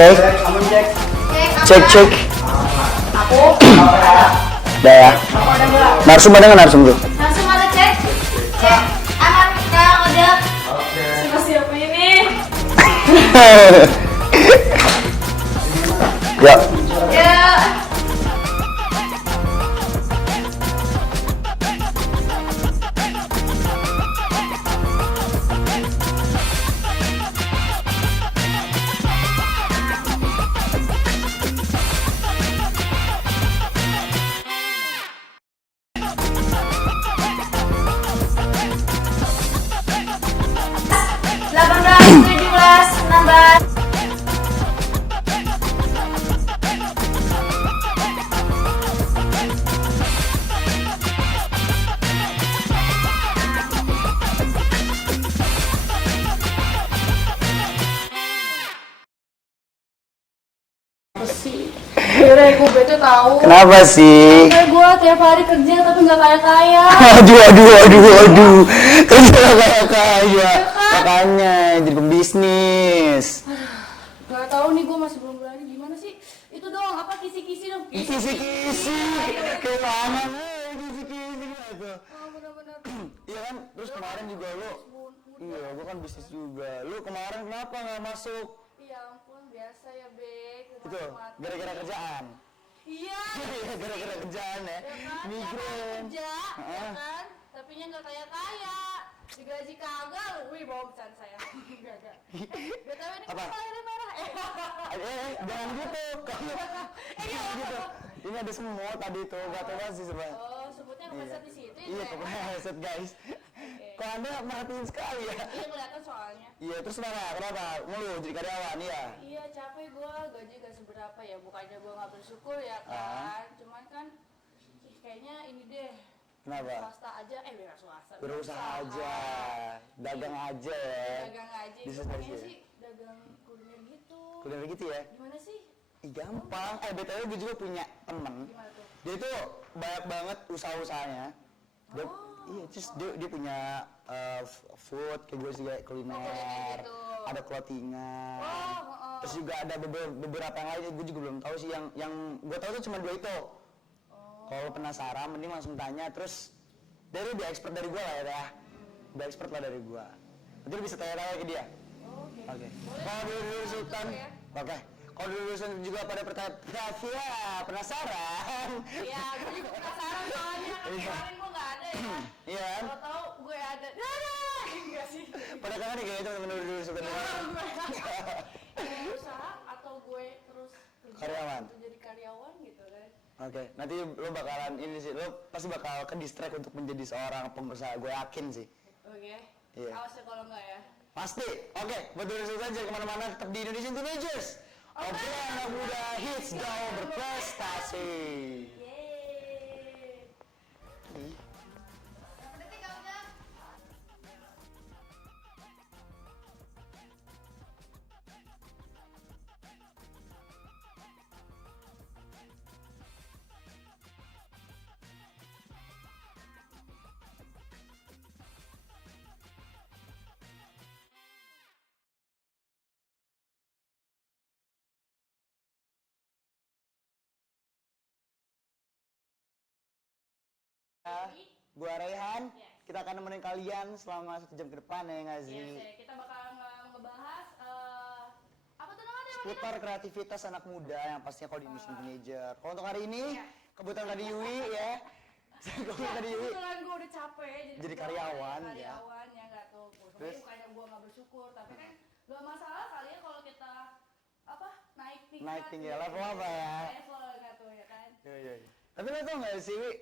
Oke. Cek cek. Aku. Udah ya. Narsum ada nggak narsum tuh? Langsung ada cek. Cek. Aman sekarang udah. Siapa ini? Ya. Ya. Delapan belas, 17, 16. Yaudah, gue bete tahu. Kenapa sih? Kayak gue tiap hari kerja tapi nggak kaya-kaya. Aduh. Kerja kaya. kan? Makanya jadi pembisnis. Gak tahu nih, gue masih belum berani. Gimana sih? Itu dong, apa kisi-kisi dong? Kisi-kisi. Kemana nih kisi-kisi gitu? Oh, bener-bener. Iya kan? Terus kemarin juga lo. Iya, gua kan bisnis juga. Lu kemarin kenapa nggak masuk? Ya ampun, biasa ya, Bek. Itu gara-gara kerjaan. Iya. Iya, gara-gara kerjaan ya. Ya kan? Migren. Kerja, ya kan? Tapi nya nggak kaya-kaya. Digaji kagak lu. Wih, bawa pesan saya. Enggak. BTW ini Apa? kenapa layarnya merah? Jangan gitu. Jangan gitu. Ini ada semua tadi tuh, gak tahu sih sebenarnya. Oh, sebutnya kepeset di situ ya? Iya, kepeset guys. Kok Anda merhatiin sekali ya? Iya, kelihatan soalnya. Iya, terus kenapa? Ngeluh jadi karyawan, iya? Iya, capek gue, gaji gak seberapa ya. Bukannya gue gak bersyukur ya kan. Cuman kan, kayaknya ini deh. Kenapa? Swasta aja, wira swasta. Berusaha aja, dagang aja ya. Dagang aja. Bisnis Itu aja. pengen sih dagang kuliner gitu. Kuliner gitu ya? Gimana sih? Ih, gampang. BTW gue juga punya temen. Gimana tuh? Dia tuh banyak banget usaha-usahanya. Dia, iya, terus dia punya food, kayak gue juga kuliner. kuliner gitu. Ada clothingan. Oh. Terus juga ada beberapa yang lain, gue juga belum tahu sih. Yang gue tahu tuh cuma 2 itu. Kalau lo penasaran, mending langsung tanya. Terus dia lebih expert dari gue lah ya. Lebih expert lah dari gue. Nanti lo bisa tanya-tanya ke dia. Oke. Kalau dulu Sultan, oke. Kalau dulu Sultan juga pada penasaran. Iya, gue juga penasaran soalnya. Kan kemarin gue gak ada ya. Iya kan? Kalau tahu gue ada. Enggak sih. Pada kangen nih kayaknya temen-temen dulu Sultan. Usaha atau gue terus kerja Karyawan. untuk jadi karyawan gitu kan. Oke, nanti lo bakalan ini sih, lo pasti bakal ke distract untuk menjadi seorang pengusaha, gue yakin sih. Oke. Iya. Awas ya kalau enggak ya. Pasti. Oke, buat dulu Sultan jangan kemana-mana, tetap di Indonesian Teenagers. Oke, anak muda hits gaul berprestasi. Yeay. Detik kalau udah. Gua Raihan, kita akan nemenin kalian selama 1 jam ke depan ya nggak sih? Yes, kita bakal ngebahas apa tuh namanya? Seputar kreativitas anak muda yang pastinya kalau di Indonesian Teenager. Kalau untuk hari ini, kebetulan tadi Yui ya. Kebetulan tadi Yui. Kebetulan gue udah capek Jadi karyawan, ya. Karyawan ya nggak tuh. Terus? Bukannya gue nggak bersyukur, tapi kan gak masalah kali ya kalau kita apa naik tingkat. Naik tinggi level apa ya? Level nggak tuh ya kan? Iya. Tapi lo tau nggak sih, Wi,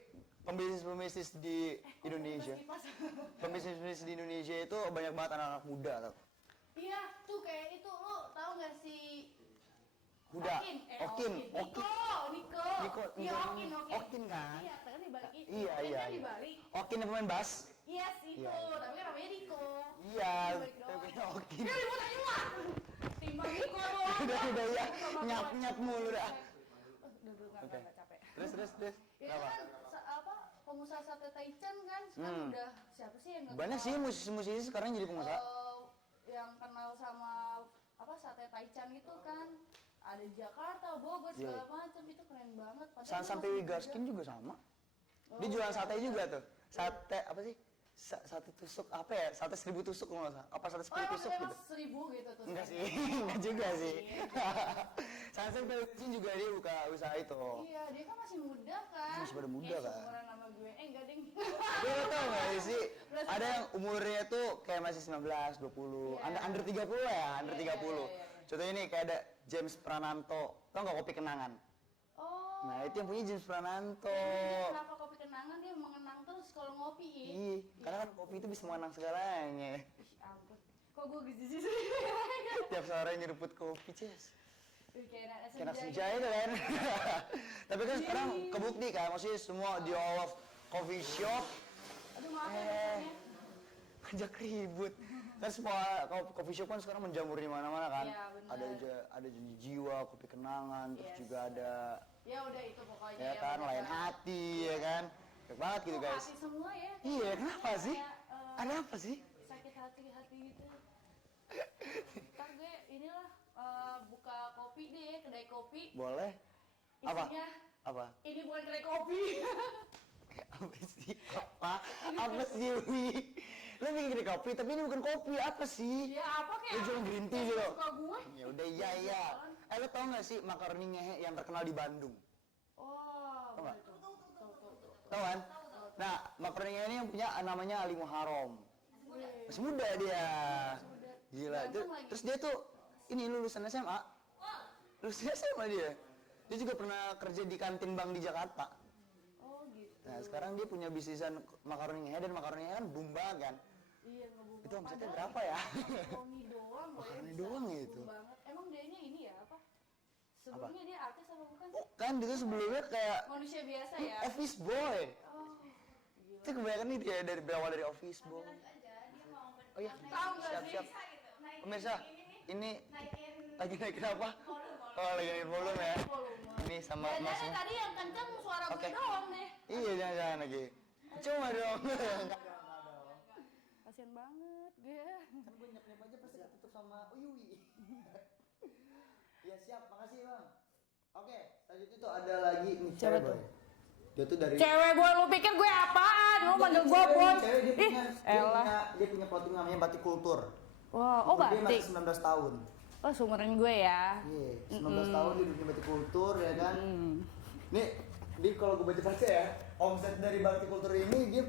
pembisnis di Indonesia? Pembisnis di Indonesia itu banyak banget anak-anak muda tau. Iya, tuh kayak itu lo tau nggak sih? Muda. Okin. Niko. Iya, Okin. Okin kan? Iya, kan dibalik itu. Iya. Kan dibalik. Okin yang pemain bass. Yes, itu. Iya. Tapi kan namanya Niko. Iya, Dibalik doang. tapi Okin. Ya, ribut aja lah. Timbang Niko doang. Udah ya, nyap mulu dah. Udah, Oke. nggak capek. Terus. Itu Kenapa? kan pengusaha sate Taichan kan sekarang udah siapa sih yang nggak Banyak sih kenal, musisi-musisi sekarang jadi pengusaha. yang kenal sama apa sate Taichan itu kan ada di Jakarta, Bogor, segala macam itu keren banget. Padahal Sampai Wigaskin juga sama. Dia jualan sate juga tuh. Sate apa sih? Sate tusuk apa ya? Sate 1000 tusuk kalau nggak salah. Apa sate 10 tusuk gitu? 1000 gitu tuh. Enggak sih, enggak juga sih. Sunset Television juga dia buka usaha itu. Iya, dia kan masih muda kan. Masih pada muda kan. Seumuran sama gue. Enggak ding. Dia tau nggak sih? Ada yang umurnya tuh kayak masih 19, 20, under 30 lah ya, under 30. Contohnya nih kayak ada James Prananto. Tau nggak Kopi Kenangan? Oh. Nah itu yang punya James Prananto. Dia kenapa kopi kenangan dia mengenang terus kalau ngopi? Iya, karena kan kopi itu bisa mengenang segalanya. Ih, ampun. Kok gue gitu sih? Tiap sore nyeruput kopi, Ces. Kayak Kayak anak senja itu kan. Tapi kan sekarang kebukti kan, maksudnya semua di all of coffee shop Aduh maaf ya dasarnya. ngajak ribut. Kan semua coffee shop kan sekarang menjamur di mana-mana kan. Iya, benar. Ada Janji Jiwa, Kopi Kenangan, terus juga ada Ya udah itu pokoknya ya kan bener Lain banget. Hati ya kan. Baik banget gitu Kok guys. hati semua ya? Iya, kenapa sih? Kayak, Ada apa sih? sakit hati gitu. Ntar gue inilah buka kopi deh, kedai kopi. Boleh? Apa? Isinya, Apa? ini bukan kedai kopi. Apa sih? Apa sih Wi? Lo bikin kedai kopi, tapi ini bukan kopi, apa sih? Ya apa kayak? Lu jualan green tea gitu? Suka gue. Ya udah iya. Lo tau gak sih makaroni ngehe yang terkenal di Bandung? Oh, Tau nggak? tuh. Tau kan? Nah, makaroni ngehe ini yang punya namanya Ali Muharram. Masih muda dia. Gila. Terus dia tuh ini lulusan SMA. Lulusan SMA dia. Dia juga pernah kerja di kantin bank di Jakarta. Oh gitu. Nah, sekarang dia punya bisnisan makaroni ngehe dan makaroni ngehe kan bomba kan. Iya ngebumbu. Itu omsetnya berapa ya? Makaroni doang, boy. Makaroni Bisa doang ngebum gitu. banget. Emang dianya ini ya apa? Sebelumnya dia artis apa bukan? Kan dia sebelumnya kayak Manusia biasa ya. office boy. Oh, gila. Itu kebanyakan nih dia dari berawal dari office boy. Oh iya, Tahu nggak sih? siap. Pemirsa, ini lagi naikin apa? Oh, lagi naikin volume ya. Ini sama Jangan Mas. tadi yang kencang suara gue Oke. doang deh. Iya, jangan lagi. Cuma dong. Kasian banget gue. Kan gue nyep-nyep aja pasti ketutup sama Uyui. Iya siap, makasih bang. Oke, selanjutnya tuh ada lagi nih Siapa cewek, tuh? Boy. Dia tuh dari Cewek gue, lu pikir gue apaan? Lu manggil gue boy. Cewek, Ih, elah. dia punya clothing namanya Batik Kultur. Wah, oh Dia batik. masih 19 tahun. Oh, seumuran gue ya. Iya, 19 tahun dia punya Batik Kultur ya kan. Nih kalau gue baca-baca ya, omset dari Batik Kultur ini dia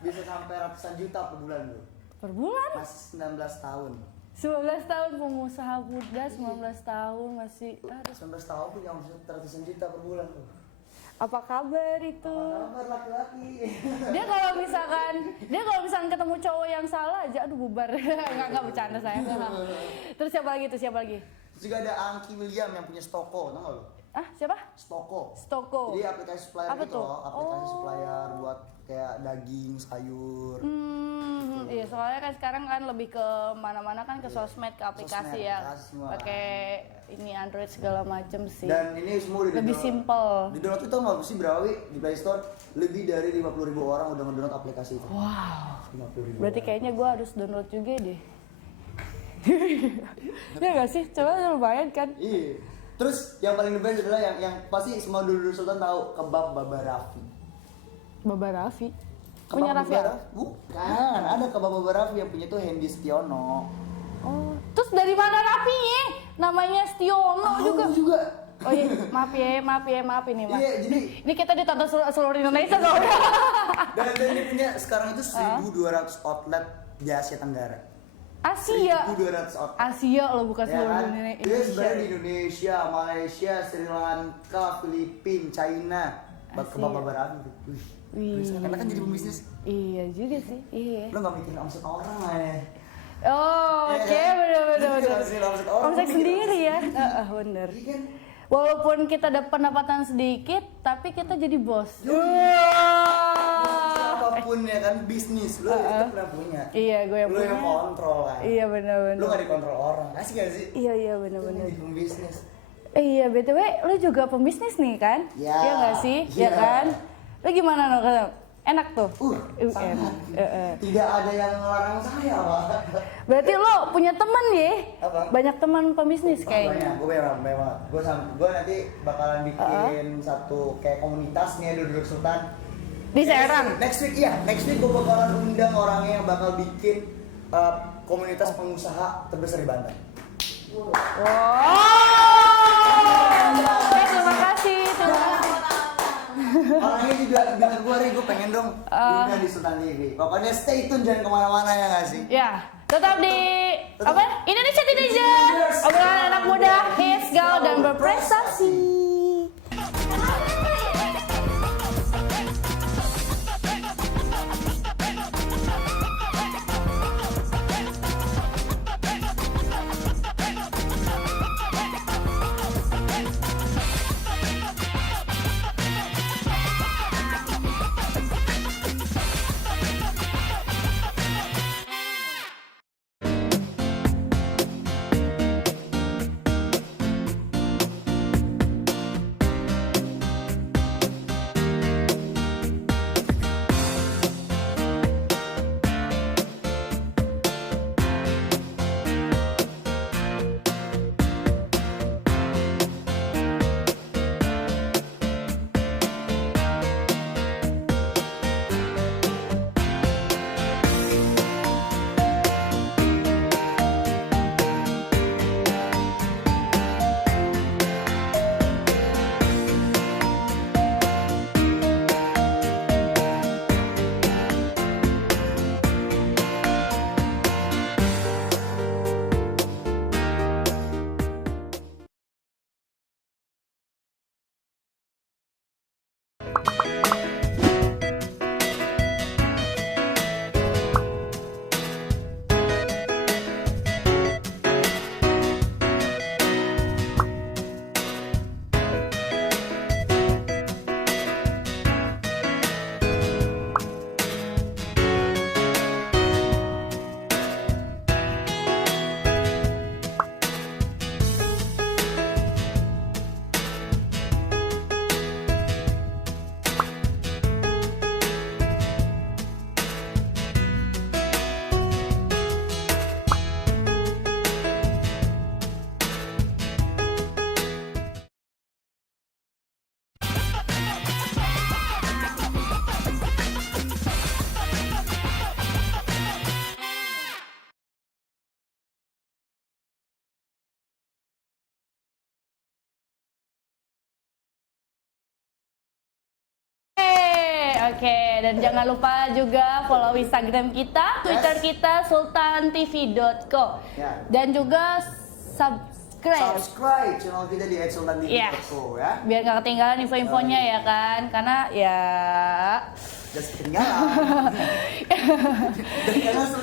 bisa sampai ratusan juta per bulan loh. Per bulan? Masih 19 tahun. 19 tahun pengusaha muda, 19 tahun masih. Aduh, 19 tahun punya omset ratusan juta per bulan loh. apa kabar itu? Kabar laki-laki. Dia kalau misalkan ketemu cowok yang salah aja, aduh bubar. Enggak bercanda saya. Terus siapa lagi? Terus juga ada Angki William yang punya Stoko, tau gak lo? Ah, siapa? Stoko. Stoko. Jadi aplikasi supplier Apa gitu tuh? loh, aplikasi Oh. supplier buat kayak daging, sayur. Iya, soalnya kan sekarang kan lebih ke mana-mana kan ke sosmed, ke aplikasi Sosmed, ya. aplikasi semua. Pakai ini Android segala macem sih. Dan ini semua udah Lebih simple. Di download itu tau gak sih berapa Wi? Di Play Store lebih dari 50.000 orang udah ngedownload aplikasi itu. Wow. 50.000. Berarti kayaknya gue harus download juga deh. Iya gak sih? Coba lumayan kan? Iya. Terus yang paling the best adalah yang pasti semua dulu Sultan tahu kebab Baba Raffi. Baba Raffi. Kebab Punya Raffi Baba ya? Raffi? Bukan, ada kebab Baba Raffi yang punya tuh Hendy Setiono. Oh, terus dari mana Raffinya? Namanya Stiono juga. juga. Oh iya, maaf ini mas. Iya, jadi Ini kita ditonton seluruh Indonesia soalnya. dan dia punya sekarang itu 1.200 outlet di Asia Tenggara. Asia. 1.200 outlet. Asia loh, bukan Ya seluruh kan? Indonesia. Dia sebenarnya di Indonesia, Malaysia, Sri Lanka, Filipina, China. Kebab Baba Raffi tuh. Wih. Karena kan jadi pembisnis. Iya juga sih. Iya. Lo gak mikirin omset orang ya. Oh, Iya oke, kan? bener. Lu juga hasil omset orang, Omset lu mikir sendiri ya. omset Bener. Iya kan? Walaupun kita ada pendapatan sedikit, tapi kita jadi bos. Apapun ya kan bisnis lo itu pernah punya. Iya, gue yang Lo punya. yang kontrol kan. Iya bener. Lo gak dikontrol orang. Asik gak sih? Iya Lo bener. jadi pembisnis. Iya, BTW lu juga pembisnis nih kan? Ya. Iya gak sih? Iya. Iya kan? Lu gimana no? Enak tuh. Sangat. Tidak ada yang ngelarang saya, Pak. Berarti lo punya temen ya? Apa? Banyak teman pebisnis kayaknya. Gue memang. Gue nanti bakalan bikin satu kayak komunitas nih Duduk Sultan. Di Serang. Next week gue bakalan undang orangnya yang bakal bikin komunitas pengusaha terbesar di Banten. Wow. Terima kasih. Orangnya juga bilang gue pengen dong diundang di Sultan TV. Pokoknya stay tune, jangan kemana-mana ya nggak sih? Ya, tetap di apa? Indonesia Teenager. Obrolan anak muda, hits, gaul dan berprestasi. Oke, dan jangan lupa juga follow Instagram kita, Twitter kita sultantv.co. Ya. Dan juga subscribe channel kita di @sultantv.co ya. Biar nggak ketinggalan info-infonya ya kan, karena ya Jangan ketinggalan.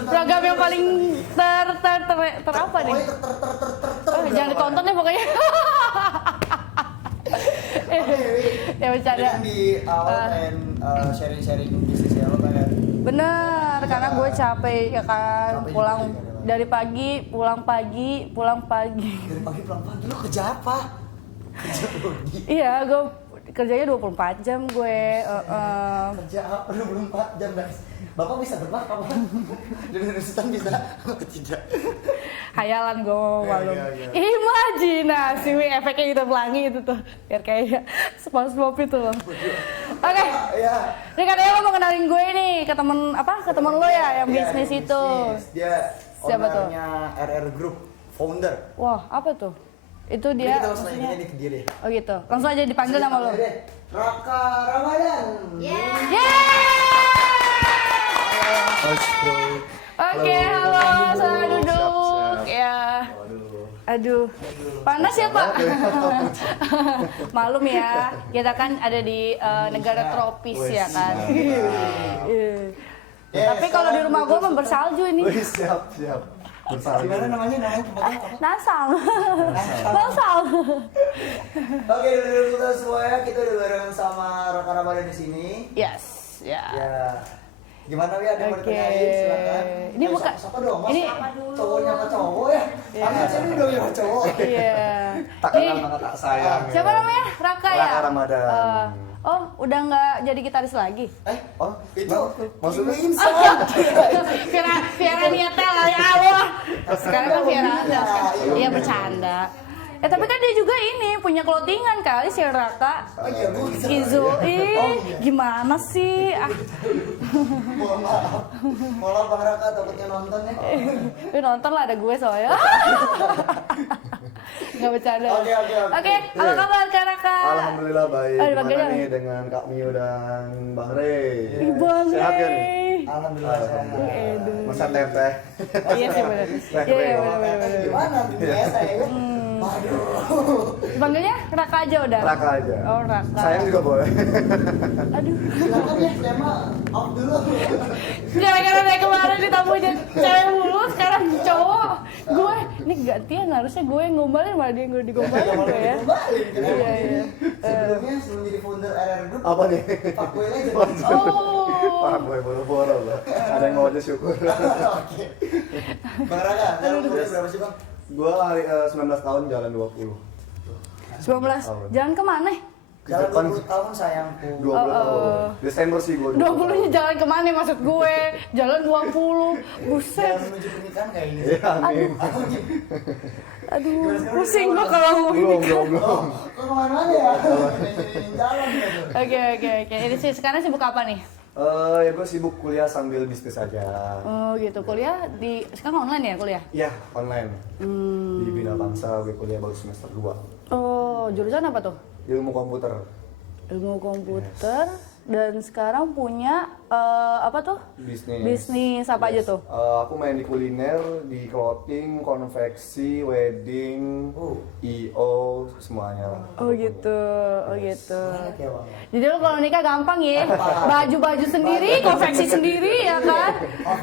program yang paling ter apa nih? Jangan ditonton deh pokoknya. Ya bercanda. Kan di awal pengen sharing-sharing bisnis ya lo kan. Bener, karena gue capek ya kan, Capek pulang juga ya, dari pagi, pulang pagi. Dari pagi pulang pagi lo kerja apa? Kerja lagi. Iya, gue kerjanya 24 jam gue. Kerja apa? 24 jam guys. Bapak bisa berbak apa? Dari Sultan bisa? Tidak. Hayalan gue malu. Iya. Imajinasi, wih, efeknya gitu pelangi itu tuh, biar kayak SpongeBob itu loh. Oke, Ya. ini katanya lo mau kenalin gue nih ke temen lo ya yang Iya, bisnis yang itu. bisnis. Dia Siapa tuh? ownernya RR Group, founder. Wah, apa tuh? Itu Jadi dia. kita langsung maksudnya- nanya nih ke dia deh. Oh gitu, langsung aja dipanggil nama lo. Raka Ramadan. Oke, halo, selamat duduk. Ya. Aduh, panas ya Pak? Malum ya, kita kan ada di negara tropis ya kan. Iya. Tapi kalau di rumah gue mah bersalju ini. Siap. Gimana namanya tempatnya apa? Nasang. Nasang. Oke, dulu kita semuanya, kita udah barengan sama Raka Ramadan di sini. Yes, ya. Ya. Gimana ya, ada yang mau Oke. ditanyain, silakan. Ini bukan- siapa dong? Mas, ini- cowoknya sama cowok ya? Angkat sini dong ya cowok. Iya. Tak Ini kenal maka tak sayang. siapa namanya? Raka ya? Raka Ramadan. Oh, udah nggak jadi gitaris lagi? Oh, itu maksudnya Viera Nietel ya Allah. Sekarang kan Viera Nietel kan. Iya bercanda. Tapi kan dia juga ini punya clothingan kali si Raka. Oh iya, Bu. Kizo, gimana sih? Mohon maaf. Mohon maaf Bang Raka, takutnya nonton ya. Nonton lah, ada gue soalnya. Nggak bercanda. Oke. Oke, apa kabar Kak Raka? Alhamdulillah baik. Oh, dipanggil Gimana ya? nih dengan Kak Mio dan Bang Rey? Bang Sehat ya nih? Rey. Alhamdulillah sehat. Masa teteh. Iya sih benar. Iya benar. Gimana biasa ya? Waduh. Panggilnya Raka aja udah. Raka aja. Oh, Raka. Sayang juga boleh. Aduh. Silakan ya, tema out dulu. Gara-gara dari kemarin ditamuin cewek mulu, sekarang cowok. Gue, ini gantian harusnya gue yang ngombalin, malah dia yang gue digombalin gue ya. Iya. Sebelumnya sebelum jadi founder RR Group, Apa nih? Pak Boy Legend. Oh. Pak boy boro-boro loh. Ada yang mau aja syukur. Oke. Bang Raka, sekarang umurnya berapa sih Bang? Gua hari 19 tahun jalan 20. 19. Jalan kemana? Jalan 20 tahun sayangku. 20 tahun. Desember sih gua. 20-nya jalan kemana maksud gue? Jalan 20. Jalan Buset. menuju pernikahan kayak ini. Iya, amin. Aduh, pusing gue kalau ngomongin Belum. Kok kemana-mana ya? Jalan gitu. Oke. Ini sih sekarang sibuk apa nih? Ya gue sibuk kuliah sambil bisnis aja. Oh gitu, kuliah di sekarang online ya kuliah? Iya, online. Di Bina Bangsa gue kuliah baru semester 2. Oh, jurusan apa tuh? Ilmu komputer. Ilmu komputer. Dan sekarang punya apa tuh? Bisnis apa aja tuh? Aku main di kuliner, di clothing, konveksi, wedding, IO, semuanya. Oh gitu. Banyak ya Bang. Jadi lo kalau nikah gampang ya, baju sendiri, konveksi sendiri ya kan?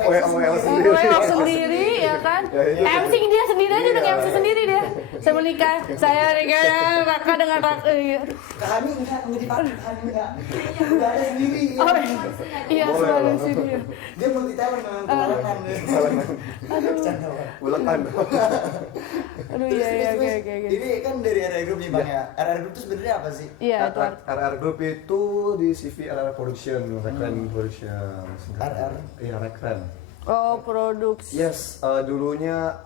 WL sendiri. WL sendiri ya kan? MC dia sendiri aja udah MC sendiri dia. Saya menikah, saya nikah Raka dengan Raka. Kami enggak dipakai, kami enggak. Udah ada sendiri. Oh iya, Boleh, sebelah Bang. sini ya. Dia multi talent memang kemalangan. Bercanda Bang. Bulekan. Aduh iya, oke. Ini kan dari RR Group nih Bang ya. RR Group itu sebenarnya apa sih? Iya, itu. RR Group itu di CV RR Production, Rekren Production. RR? Iya, Rekren. Oh, produksi. Yes, dulunya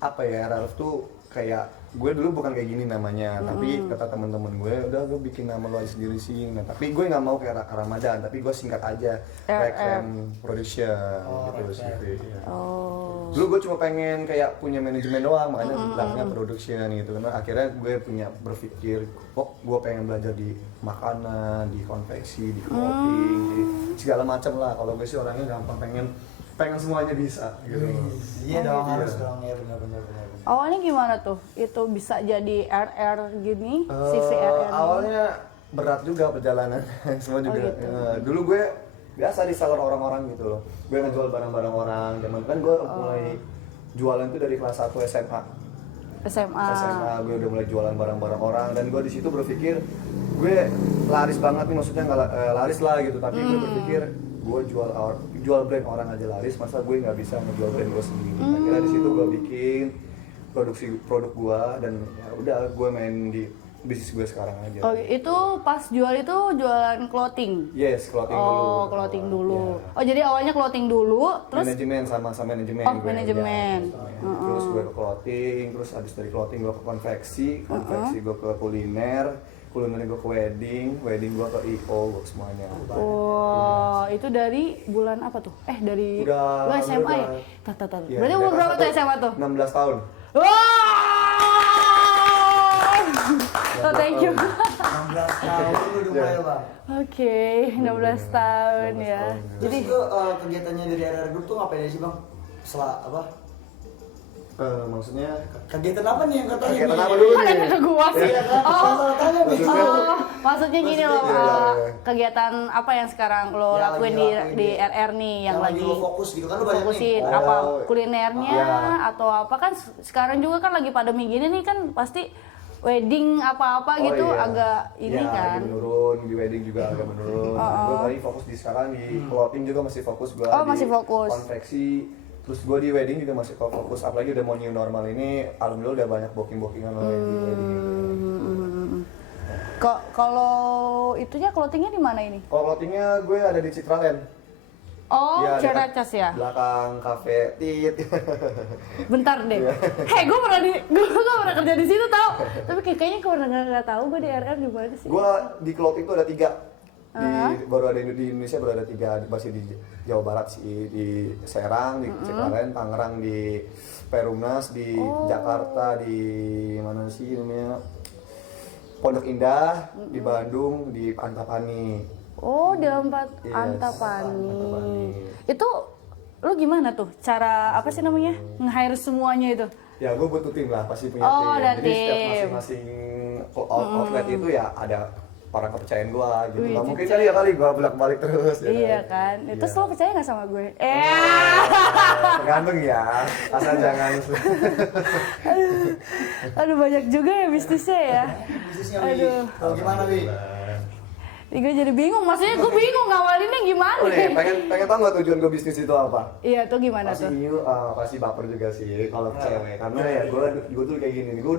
apa ya, RR tuh kayak gue dulu bukan kayak gini namanya, tapi kata teman-teman gue, udah gue bikin nama lo aja sendiri sih. Nah, tapi gue nggak mau kayak Ramadan, tapi gue singkat aja Rekren Production gitu CV. Iya. Oh. Dulu gue cuma pengen kayak punya manajemen doang, makanya bilangnya production gitu. Karena akhirnya gue punya berpikir, kok gue pengen belajar di makanan, di konveksi, di clothing, di segala macam lah. Kalau gue sih orangnya gampang pengen semuanya bisa gitu. Iya dong, harus dong ya benar. Awalnya gimana tuh? Itu bisa jadi RR gini, CV RR. Awalnya berat juga perjalanan semua juga. gitu. Dulu gue biasa disalur orang-orang gitu loh. Gue ngejual barang-barang orang. Zaman kan gue mulai jualan itu dari kelas 1 SMA. SMA. Gue udah mulai jualan barang-barang orang, dan gue di situ berpikir gue laris banget nih, maksudnya nggak laris lah gitu, tapi gue berpikir gue jual brand orang aja laris, masa gue nggak bisa ngejual brand gue sendiri. Akhirnya di situ gue bikin produksi produk gue, dan ya udah gue main di bisnis gue sekarang aja. Oh, itu pas jual itu jualan clothing. Yes, clothing dulu. Oh, clothing dulu. Ya. Oh, jadi awalnya clothing dulu, terus manajemen sama manajemen. Oh, gue manajemen. ya. Terus gue ke clothing, terus habis dari clothing gue ke konveksi gue ke kuliner gue ke wedding gue ke IO, gue ke semuanya. oh, itu dari bulan apa tuh? Dari Udah, lo SMA ya? udah. Tata. Iya, Berarti udah umur berapa kelas tuh satu, SMA tuh? 16 tahun. Oh, thank you. 16 tahun lu udah mulai Bang. Oke, 16 tahun ya. Jadi itu kegiatannya dari RR Group tuh ngapain aja sih Bang? Apa? Maksudnya Kegiatan apa nih yang katanya? kegiatan nih? apa dulu Kan nih? ada ke gua sih. Iya kan? Salah tanya nih. Oh, maksudnya gini loh, Iya. kegiatan apa yang sekarang lo Yang lakuin lagi di RR nih, yang lagi lo fokus gitu kan, lu banyak nih. fokusin Oh, apa kulinernya iya. atau apa, kan sekarang juga kan lagi pandemi gini nih kan pasti wedding apa-apa gitu iya. agak ini Ya, kan. lagi menurun, di wedding juga agak menurun. Gue paling fokus di sekarang di clothing juga masih fokus gue. Oh, di masih fokus. konveksi. Terus gue di wedding juga masih fokus, apalagi udah mau new normal ini, alhamdulillah udah banyak bookingan di wedding. Kalau itunya clothingnya di mana ini? Kalau clothingnya gue ada di Citraland. Oh, Iya, dekat Ciracas ya. Belakang kafe Tit. Bentar deh. Hei, gue pernah kerja di situ tau. Tapi kayaknya gue nggak tahu gue di RR di mana sih. Gue di clothing tuh ada 3. Baru ada di Indonesia baru ada 3, masih di Jawa Barat sih, di Serang, di Citraland, Tangerang, di Perumnas, di Jakarta, di mana sih namanya, Pondok Indah, di Bandung, di Antapani. Oh, di Antapani. Antapani. Itu lu gimana tuh cara apa sih namanya nge-hire semuanya itu? Ya gue butuh tim lah, pasti punya Oh, tim. ada Jadi setiap tim. masing-masing outlet itu ya ada orang kepercayaan gue gitu. Wih, Gak mungkin kali gue bolak-balik terus. Ya Iya kan. Itu Iya. lo percaya nggak sama gue? Tergantung ya, asal jangan. Aduh banyak juga ya bisnisnya ya. Bisnisnya Wi. Aduh. Kalau gimana Wi? Gue jadi bingung, maksudnya gue bingung ngawalinnya gimana. Oh nih, pengen tahu nggak tujuan gue bisnis itu apa? Iya tuh gimana Pasti tuh? pasti baper juga sih kalau cewek, karena ya gue tuh kayak gini nih, gue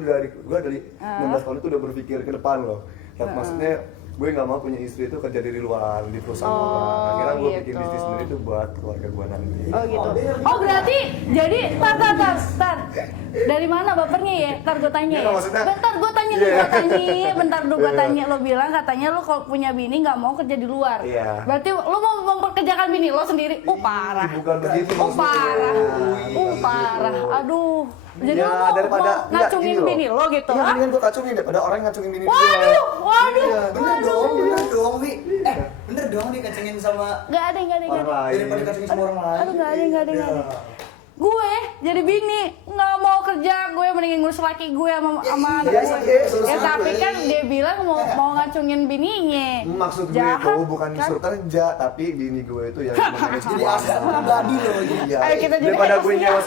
dari 16 tahun itu udah berpikir ke depan loh. Maksudnya gue nggak mau punya istri itu kerja dari luar di perusahaan orang. Akhirnya gue bikin gitu. bisnis sendiri itu buat keluarga gue nanti. Oh gitu. Oh berarti jadi tar. Dari mana bapernya ya? Ntar gue tanya ya. Iya, maksudnya- Bentar gue tanya nih, bentar dulu gue tanya. Lo bilang katanya lo kalau punya bini nggak mau kerja di luar. Iya. Berarti lo mau memperkerjakan bini lo sendiri? Parah. Bukan begitu Oh maksudnya. parah. Aduh. Jadi Ya, lo mau daripada- enggak, ngacungin gini loh. bini lo gitu? Iya, ah? mendingan gue kacungin daripada orang yang ngacungin bini Waduh. Iya. Bener dong Wi. Bener dong nih kacengin sama Gak ada. Orang lain. daripada kacengin sama orang lain. Aduh nggak ada. Gue jadi bini nggak mau kerja, gue mendingin ngurus laki gue sama anak iya, gue. iya, Ya tapi kan dia bilang mau ngacungin bininya. Maksud gue Jahat, itu bukan kan? disuruh kerja, tapi bini gue itu yang memanage Jadi aset pribadi loh. Iya. Ayo kita jadi Daripada gue ekosnya. nyewa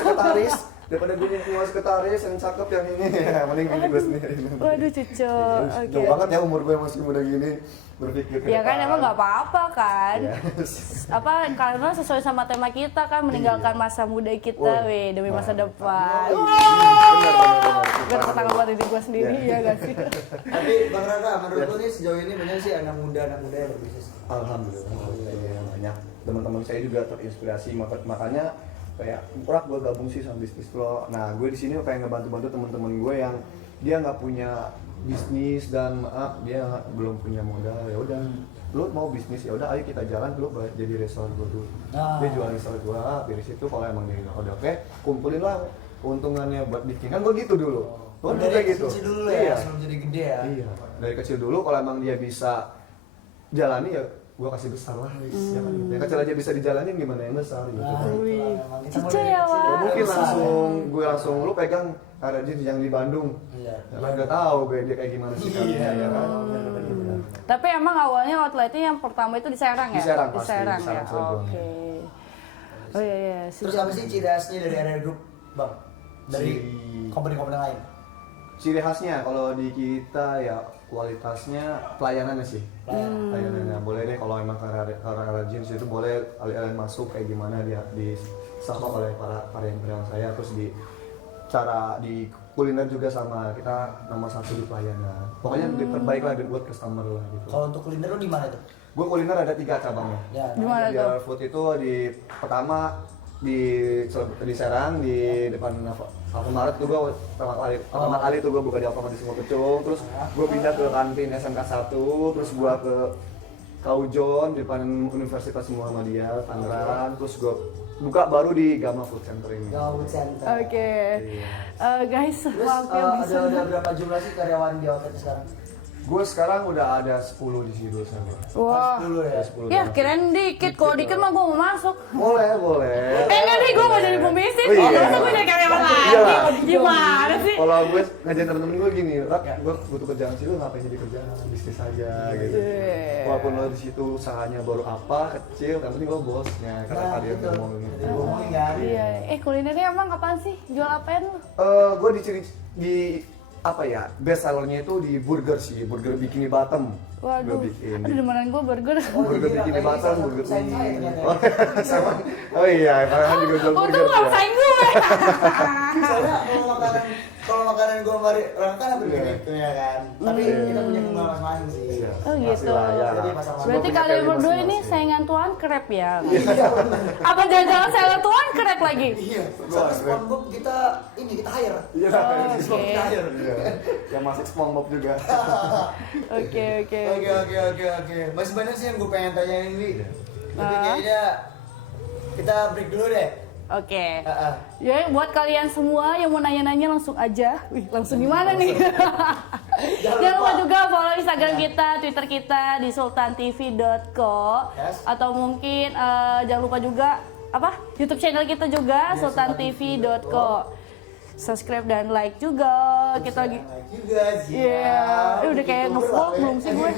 sekretaris, yang cakep yang ini, ya, mending bini gue sendiri. Waduh cucu. Oke. Jauh banget ya umur gue masih muda gini berpikir ke Ya kan depan. emang nggak apa-apa kan. Yes. Apa karena sesuai sama tema kita kan meninggalkan masa muda kita, Woi. demi masa depan. Benar. Gue tertanggal buat diri gue sendiri ya gak sih? Tapi Bang Raka, menurut lu nih sejauh ini bener sih anak muda yang berbisnis? Alhamdulillah banyak teman-teman saya juga terinspirasi, makanya kayak Rak, gue gabung sih sama bisnis lo. Nah gue di sini pengen ngebantu-bantu teman-teman gue yang dia nggak punya bisnis dan maaf dia belum punya modal. Ya udah, lo mau bisnis ya udah ayo kita jalan, lo jadi restoran gue dulu. Dia jual restoran gue, dari situ kalau emang dia udah oke, kumpulin lah keuntungannya buat bikin, kan gue gitu dulu. Gue Dari kayak gitu. kecil dulu ya, Iya. sebelum jadi gede ya. Iya, dari kecil dulu kalau emang dia bisa jalani ya gua kasih besar lah. Ya kan? Yang kecil aja bisa dijalanin gimana yang besar gitu. Cucu ya, Wak. Gak mungkin gue langsung lu pegang ada dia yang di Bandung. Iya. Karena gak tahu gue dia kayak gimana sih Iya, ya kan. Tapi emang awalnya outletnya yang pertama itu di Serang ya? Di Serang Di pasti, Serang di ya. Serang Cilegon. Oke. Oh iya. Terus apa sih ciri khasnya dari RR Group, Bang? Dari company-company lain? Ciri khasnya kalau di kita ya kualitasnya pelayanannya sih. Pelayanannya boleh deh kalau emang karena jeans itu boleh kalian masuk kayak gimana dia disapa oleh para karyawan saya, terus di cara di kuliner juga sama kita nomor 1 di pelayanan. Pokoknya terbaik lah buat customer lah gitu. Kalau untuk kuliner lu di mana tuh? Gue kuliner ada 3 cabangnya. Ya, Di mana Di tuh? RR Food itu pertama di Serang di depan Alfamart tuh gue pertama kali tuh gue buka di Alfamart di Semua Kecung, terus gue pindah ke kantin SMK 1, terus gue ke Kaujon di depan Universitas Muhammadiyah Tangerang, terus gue buka baru di Gama Food Center ini. Gawut Center. Oke. Guys, Terus mampir bisa. ada berapa jumlah sih karyawan di outlet sekarang? Gue sekarang udah ada 10 di sini sama. Wah. 10 ya? 10 Ya kirain dikit, kalau dikit mah gue mau masuk. Boleh. Enggak nih, gue mau jadi pembisnis. Oh, iya. Masa gue jadi karyawan lagi? Iya lah. Gimana sih? Kalau gue ngajarin temen-temen gue gini, Rak, gue butuh kerjaan sih, lu ngapain jadi kerjaan bisnis aja gitu. Walaupun lo di situ usahanya baru apa, kecil, yang penting lo bosnya. Karena Nah, kalian betul. ngomong gitu. Jadi ngomongin kan? Iya. Kulinernya emang apaan sih? Jual apaan lu? Gue di apa ya, best sellernya itu di burger sih, burger bikini bottom. Waduh. Gue bikin. Aduh, demenan gue burger. Burger jadi bikini Raka ini bottom, salah satu burger pesaing saya mie. ternyata ya. Oh iya, Farhan juga jual Oh, burger tuh ya. ngerasain gue. Soalnya kalau makanan kalau makanan gue sama orang kan hampir mirip gitu ya kan. Tapi kita punya kemauan masing-masing sih. Iya. Oh gitu. Masih lah, ya. Jadi masalah Berarti punya kalian value berdua ini masing-masing. saingan tuan krep ya? Iya benar. Apa jangan-jangan saingan tuan krep lagi? Iya. Sama SpongeBob kita hire. Iya. Oh, Kita hire. Iya. Yang masuk SpongeBob juga. Oke. Oke. Masih banyak sih yang gue pengen tanyain Wi. Tapi kayaknya kita break dulu deh. Oke. Heeh. Ya buat kalian semua yang mau nanya-nanya langsung aja. Wih, langsung gimana nih? Jangan lupa juga follow Instagram kita, Twitter kita di sultantv.co. Yes. Atau mungkin jangan lupa juga apa? YouTube channel kita juga sultantv.co. Subscribe dan like juga. Kita lagi Like juga sih. Iya. Udah kayak nge-vlog belum sih gue?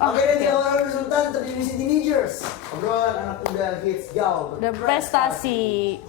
Oke deh, jangan lupa Sultan Terdivision Teenagers. Obrolan anak muda hits gaul udah prestasi.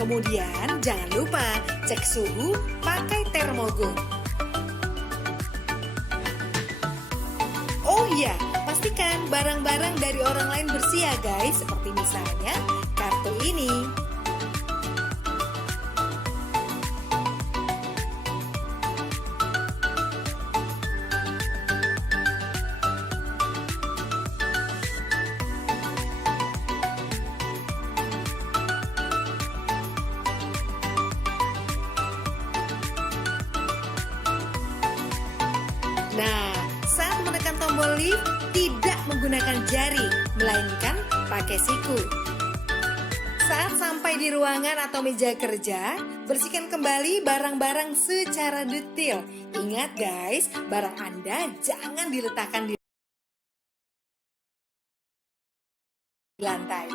Kemudian jangan lupa cek suhu pakai termogun. Oh iya, pastikan barang-barang dari orang lain bersih ya guys, seperti misalnya kartu ini. Nah, saat menekan tombol lift, tidak menggunakan jari, melainkan pakai siku. Saat sampai di ruangan atau meja kerja, bersihkan kembali barang-barang secara detail. Ingat guys, barang Anda jangan diletakkan di lantai.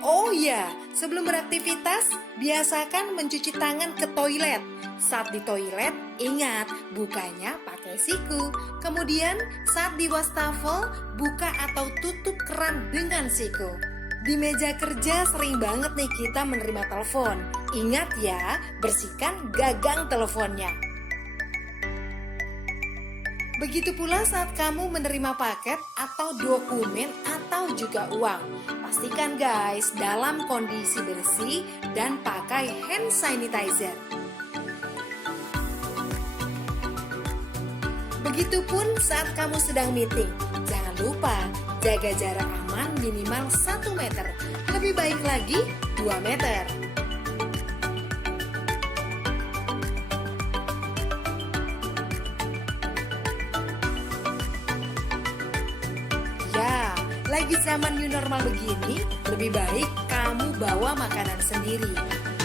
Oh ya, sebelum beraktivitas, biasakan mencuci tangan ke toilet. Saat di toilet, ingat bukanya pakai siku. Kemudian saat di wastafel, buka atau tutup keran dengan siku. Di meja kerja sering banget nih kita menerima telepon. Ingat ya, bersihkan gagang teleponnya. Begitu pula saat kamu menerima paket atau dokumen atau juga uang. Pastikan guys dalam kondisi bersih dan pakai hand sanitizer. Begitupun saat kamu sedang meeting. Jangan lupa jaga jarak aman minimal 1 meter. Lebih baik lagi 2 meter. Ya, lagi zaman new normal begini, lebih baik kamu bawa makanan sendiri.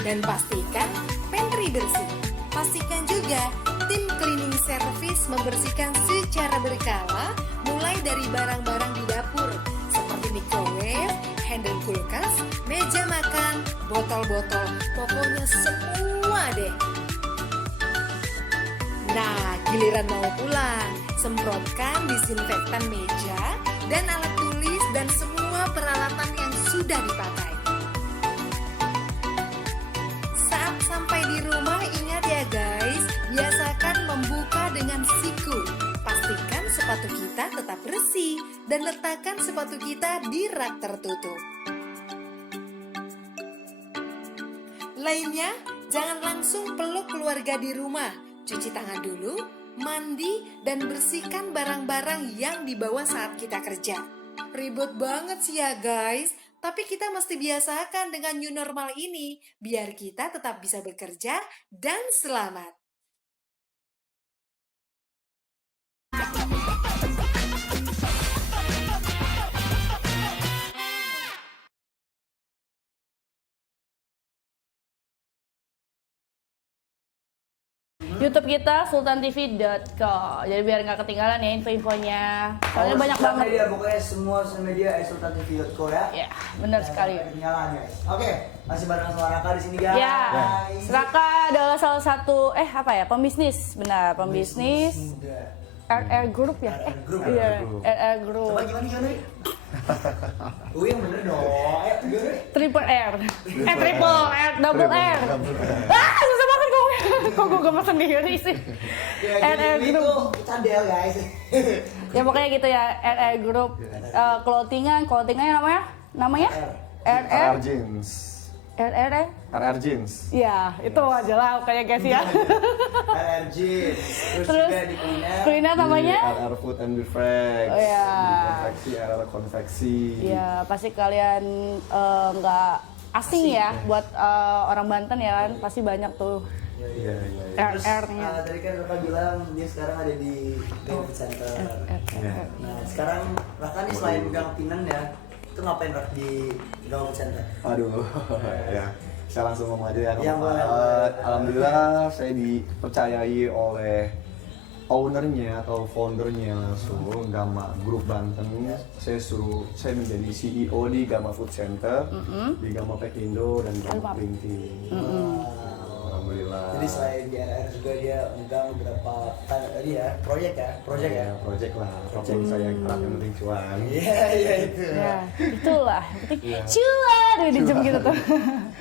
Dan pastikan pantry bersih. Pastikan juga tim cleaning service membersihkan secara berkala, mulai dari barang-barang di dapur, seperti microwave, handle kulkas, meja makan, botol-botol, pokoknya semua deh. Nah, giliran mau pulang, semprotkan disinfektan meja dan alat tulis dan semua peralatan yang sudah dipakai. dan letakkan sepatu kita di rak tertutup. Lainnya, jangan langsung peluk keluarga di rumah. Cuci tangan dulu, mandi, dan bersihkan barang-barang yang dibawa saat kita kerja. Ribet banget sih ya guys, tapi kita mesti biasakan dengan new normal ini, biar kita tetap bisa bekerja dan selamat. YouTube kita sultantv.co. Jadi biar nggak ketinggalan ya info-infonya. Soalnya banyak Sosial banget. media, pokoknya semua sosial media sultantv.co ya. Ya, benar sekali. Ketinggalan guys. Oke, masih bareng sama Raka di sini guys. Ya, Raka adalah salah satu pembisnis, benar, pembisnis Muda. RR Group ya? RR Group. Iya, RR Group. Coba gimana? Yang bener dong. Ayo, gimana? Triple R. Triple R, double R. Susah banget kok gue gemes sendiri sih. Ya, RR jadi Group. itu cadel guys. Ya pokoknya gitu ya, RR Group. Clothingannya namanya? RR. RR Jeans. RR ya? RR Jeans. Iya, itu aja lah pokoknya guys ya. RRG. Terus Terus juga di kuliner namanya? Di RR Food and Beverage. Oh, ya. Di konveksi, RR konveksi. Iya, pasti kalian nggak asing ya buat orang Banten ya kan, pasti banyak tuh Iya. Terus RR-nya. tadi kan Raka bilang dia sekarang ada di Go Center. Nah sekarang Raka nih selain megang pinan ya, itu ngapain Raka di Go Center? Aduh, ya. Saya langsung ngomong aja ya. Ya, boleh. Alhamdulillah saya dipercayai oleh ownernya atau foundernya langsung Gama Group Banten. Saya menjadi CEO di Gama Food Center, di Gama Pekindo dan Gama Printing. Alhamdulillah. Jadi selain di RR juga dia megang beberapa proyek ya. Project lah, project saya yang kerap yang penting cuan. Iya itu. Ya, itulah. Yang penting cuan di jam gitu tuh.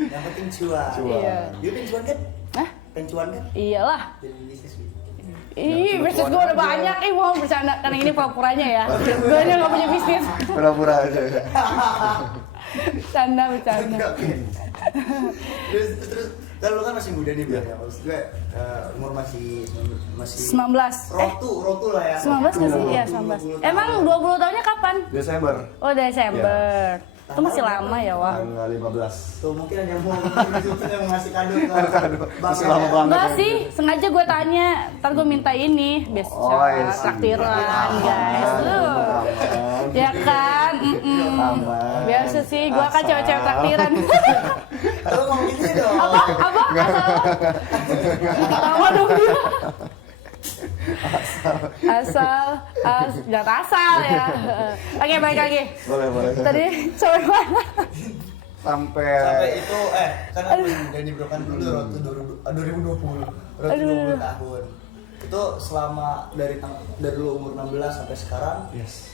Yang penting cuan. Iya. Dia pengen cuan kan? Hah? Pengen cuan kan? Iyalah. Jadi bisnis. Ih, bisnis gue udah banyak. Mau bercanda karena ini pura-puranya ya. Gue aja nggak punya bisnis. Pura-pura aja. Bercanda. Terus kan lu kan masih muda nih Bro ya. Maksud gue umur masih 19. rotu lah ya. 19 nggak sih? Iya, 19. Emang 20 tahunnya kapan? Desember. Oh, Desember. Itu masih lama ya, Wah. Tanggal 15. Tuh mungkin ada yang mau ngasih kado ke Masih lama banget. Enggak sih, sengaja gue tanya. Ntar gue minta ini, biasa I see. traktiran guys. Ya kan? Aman. Biasa sih, gue kan cewek-cewek traktiran. Lu ngomong gitu dong. Apa? Ketawa dong dia. Jangan asal ya. Oke, balik lagi. Boleh. Tadi cewek mana? Sampai itu kan aku udah diberikan dulu rotu 2020. Rotu 20 tahun. Itu selama dari lu umur 16 sampai sekarang. yes.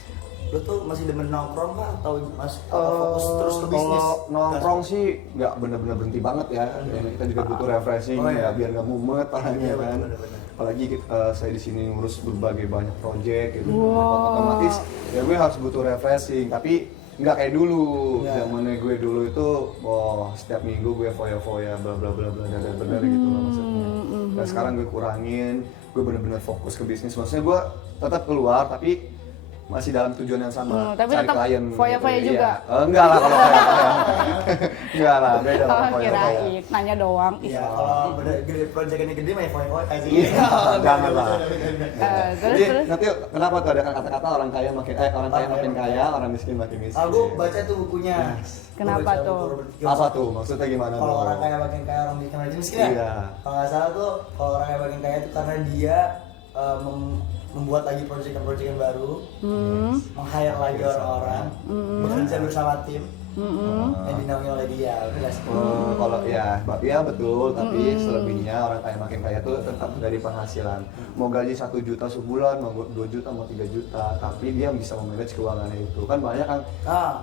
Lu tuh masih demen nongkrong kah atau fokus terus ke bisnis? Kalau nongkrong sih nggak bener-bener berhenti banget ya. Kita juga butuh refreshing ya, biar nggak mumet palanya kan. Apalagi saya di sini ngurus berbagai banyak project gitu. Otomatis ya gue harus butuh refreshing. Tapi nggak kayak dulu. Zamannya gue dulu itu, setiap minggu gue foya-foya bla bla bla bla bla gitu lah maksudnya. Dan sekarang gue kurangin. Gue bener-bener fokus ke bisnis. Maksudnya gue tetap keluar tapi masih dalam tujuan yang sama, tapi cari tetap klien foya-foya gitu. juga? Iya. Enggak lah kalau foya-foya. Enggak lah, beda lah foya-foya. Kirain, nanya doang. Iya, kalau gede projectnya gede mah ya foya-foya aja. Iya, jangan lah. Terus Jadi nanti kenapa tuh ada kata-kata orang kaya makin kaya, orang miskin makin miskin. Aku baca tuh bukunya. Kenapa tuh? Apa tuh? Maksudnya gimana Kalau tuh? orang kaya makin kaya, orang miskin makin miskin ya? Iya. Kalau nggak salah tuh, kalau orang kaya makin kaya itu karena dia membuat lagi proyek-proyek baru, meng-hire lagi orang-orang, bekerja bersama tim yang dinaungi oleh dia. Kalau ya betul, tapi selebihnya orang kaya makin kaya tuh tetap dari penghasilan. Mau gaji 1 juta sebulan, mau 2 juta, mau 3 juta, tapi dia bisa memanage keuangannya itu. Kan banyak kan,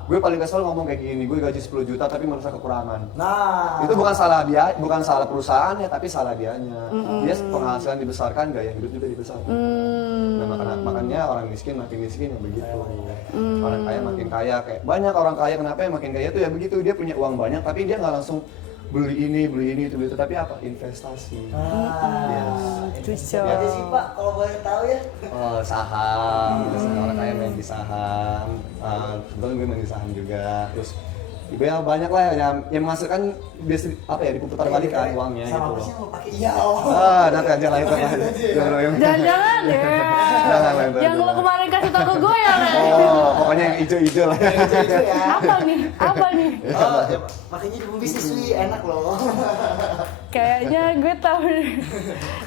gue paling kesel ngomong kayak gini, gue gaji 10 juta tapi merasa kekurangan. Itu bukan salah dia, bukan salah perusahaannya, tapi salah dianya. Dia penghasilan dibesarkan, gaya hidup juga dibesarkan. Nah makanya orang miskin makin miskin ya begitu. Orang kaya makin kaya, kayak banyak orang kaya kenapa yang makin kaya tuh ya begitu, dia punya uang banyak tapi dia nggak langsung beli ini itu tapi apa, investasi. Cocok. Berarti sih Pak, kalau boleh tahu ya. Saham, biasanya orang kaya main di saham, kebetulan gue main di saham juga, terus ya banyak lah yang menghasilkan biasa apa ya diputar balikan uangnya Sama gitu apa sih loh. yang lo pakai? Iya. Nanti aja lah itu lah. Jangan-jangan ya. Jangan. Yang lo kemarin kasih tau ke gue ya. Le. Pokoknya yang hijau-hijau lah. Itu ya. Apa nih? Ya, makanya di bisnis wih enak loh. Kayaknya gue tahu nih.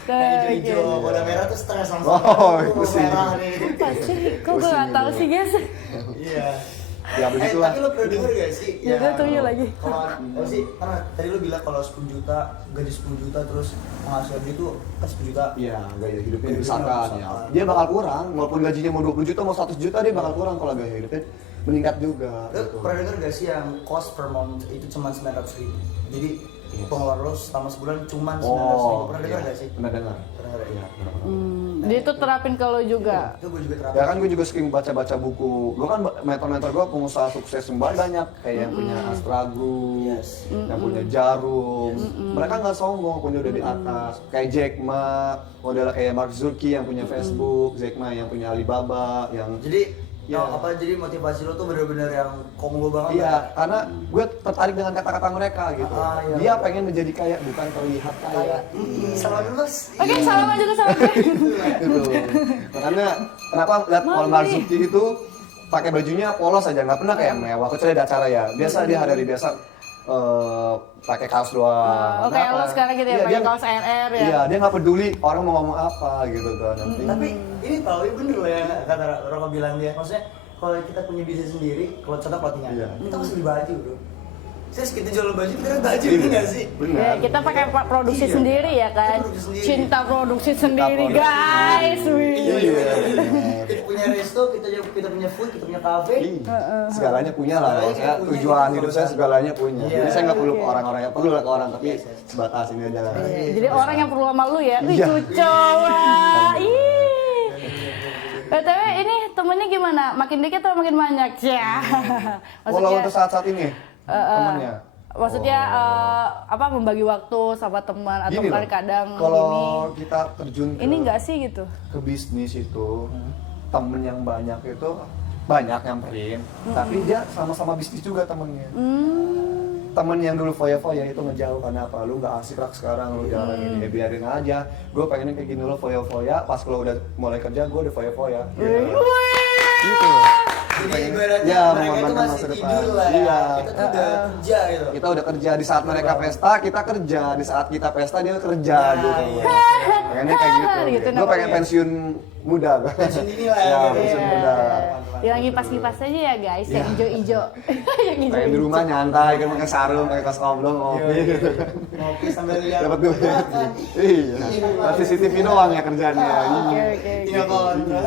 Hijau-hijau, warna merah tuh stres langsung. Itu sih. Merah nih. Pasti kok gue gak tahu sih guys. Iya. Ya begitulah. Tapi lo pernah denger gak sih? Ya, gue tunggu lagi. Kalau apa sih? Karena tadi lo bilang kalau 10 juta, gaji 10 juta terus penghasilan itu kan 10 juta. Iya, gaya hidupnya dibesarkan ya. Dia bakal kurang, walaupun gajinya mau 20 juta mau 100 juta dia bakal kurang kalau gaya hidupnya meningkat juga. Lo gitu. pernah denger gak sih yang cost per month itu cuma 900.000? Jadi pengeluaran lo selama sebulan cuma 900.000. Pernah denger gak sih? Pernah dengar. Pernah denger ya? Dia itu terapin ke lo juga. Itu gue juga terapin. Ya kan gue juga sering baca-baca buku. Gue kan mentor-mentor gue pengusaha sukses banyak kayak yang punya Astra Group, Yes. yang punya Jarum. Mereka nggak sombong, punya udah di atas. Kayak Jack Ma, model kayak Mark Zuckerberg yang punya Facebook, Jack Ma yang punya Alibaba, yang Jadi Iya. jadi motivasi lo tuh bener-bener yang konglo banget. iya, karena gue tertarik dengan kata-kata mereka gitu. Iya. Dia pengen menjadi kaya, bukan terlihat kaya. Kayak sama dulu Mas. Oke, salaman juga sama gue. Gitu. Makanya kenapa lihat kalau Mark Zuckerberg itu pakai bajunya polos aja, nggak pernah kayak mewah kecuali ada acara ya. Biasa dia hari biasa pakai kaos doang. Oke, lo sekarang gitu ya, Iya, pakai dia- kaos ANR ya. Iya, dia nggak peduli orang mau ngomong apa gitu kan. Nanti. Tapi ini tahu ini bener loh ya kata Roko bilang dia. Maksudnya kalau kita punya bisnis sendiri, kalau contoh clothingan, Iya. kita harus beli baju bro. Terus kita jual baju, kita kan baju ini nggak sih? Benar. Ya, kita pakai produksi Iya. sendiri ya kan. Kita produksi sendiri. Cinta produksi sendiri produksi. guys. Wih. Iya. Kita punya resto, kita punya food, kita punya cafe. Segalanya punya lah, Segalanya saya punya. tujuan hidup saya segalanya punya. Iya. Jadi saya nggak perlu ke Oke. orang-orang yang perlu lah ke orang, tapi sebatas ini aja. Jadi orang yang perlu sama lu ya. Wih, Iya. cucok. Wah. Ih. BTW ini temennya gimana? Makin dikit atau makin banyak? Ya. Walau untuk saat-saat ini temannya. Maksudnya apa membagi waktu sama teman atau Gini loh, kadang kalau gini. kita terjun ke, Ini enggak sih gitu? ke bisnis itu, temen yang banyak itu banyak nyamperin, tapi dia sama-sama bisnis juga temennya. Temen yang dulu foya-foya itu ngejauh karena apa? Lu nggak asik lah sekarang, lu jarang ini, ya biarin aja. Gue pengennya kayak gini dulu foya-foya, pas kalau udah mulai kerja gue udah foya-foya. Gitu. Gitu. Jadi ibaratnya Ya, mereka itu mengorbankan masih masa depan. tidur lah ya. Iya. Kita tuh udah kerja gitu. Kita udah kerja di saat mereka pesta, kita kerja di saat kita pesta dia kerja gitu. iya. Pengennya kayak gitu. Gitu Gue pengen namanya. pensiun muda. Pensiun dini lah Ya, ya. pensiun Iya. muda. Yang kipas-kipas aja ya guys, yang hijau-hijau. Yang Pengen di hijau-hijau. rumah nyantai kan pakai sarung, pakai kaos oblong, ngopi gitu. Ngopi sambil lihat. Dapat duit. Iya. Masih CCTV doang ya kerjaannya. Oke, oke. Tinggal kontrol.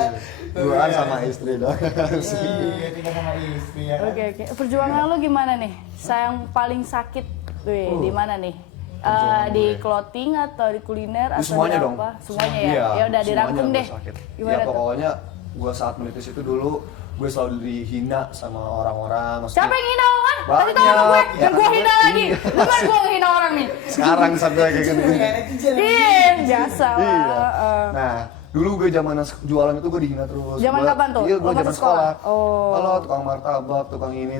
Duaan sama istri doang. Iya, tinggal sama istri ya. kan? Oke, oke. Perjuangan lu gimana nih? Sayang paling sakit di mana nih? Di clothing atau di kuliner atau Semuanya di dong. apa? Semuanya ya. Iya, Ya udah semuanya dirangkum gua deh. sakit. Gimana Ya tuh? pokoknya gue saat menitis itu dulu gue selalu dihina sama orang-orang. maksudnya- Siapa yang hina orang? Kasih tau Banyak. sama gue, biar Ya, gue hina lagi. iya. Bukan gue hina orang nih. Sekarang sampai kayak gitu. Kayak netizen. Iya, biasa Iya. lah. Nah, dulu gue zaman jualan itu gue dihina terus. Zaman Gua- kapan tuh? Iya, Lo gue masih zaman sekolah? sekolah. Oh. Kalau tukang martabak, tukang ini.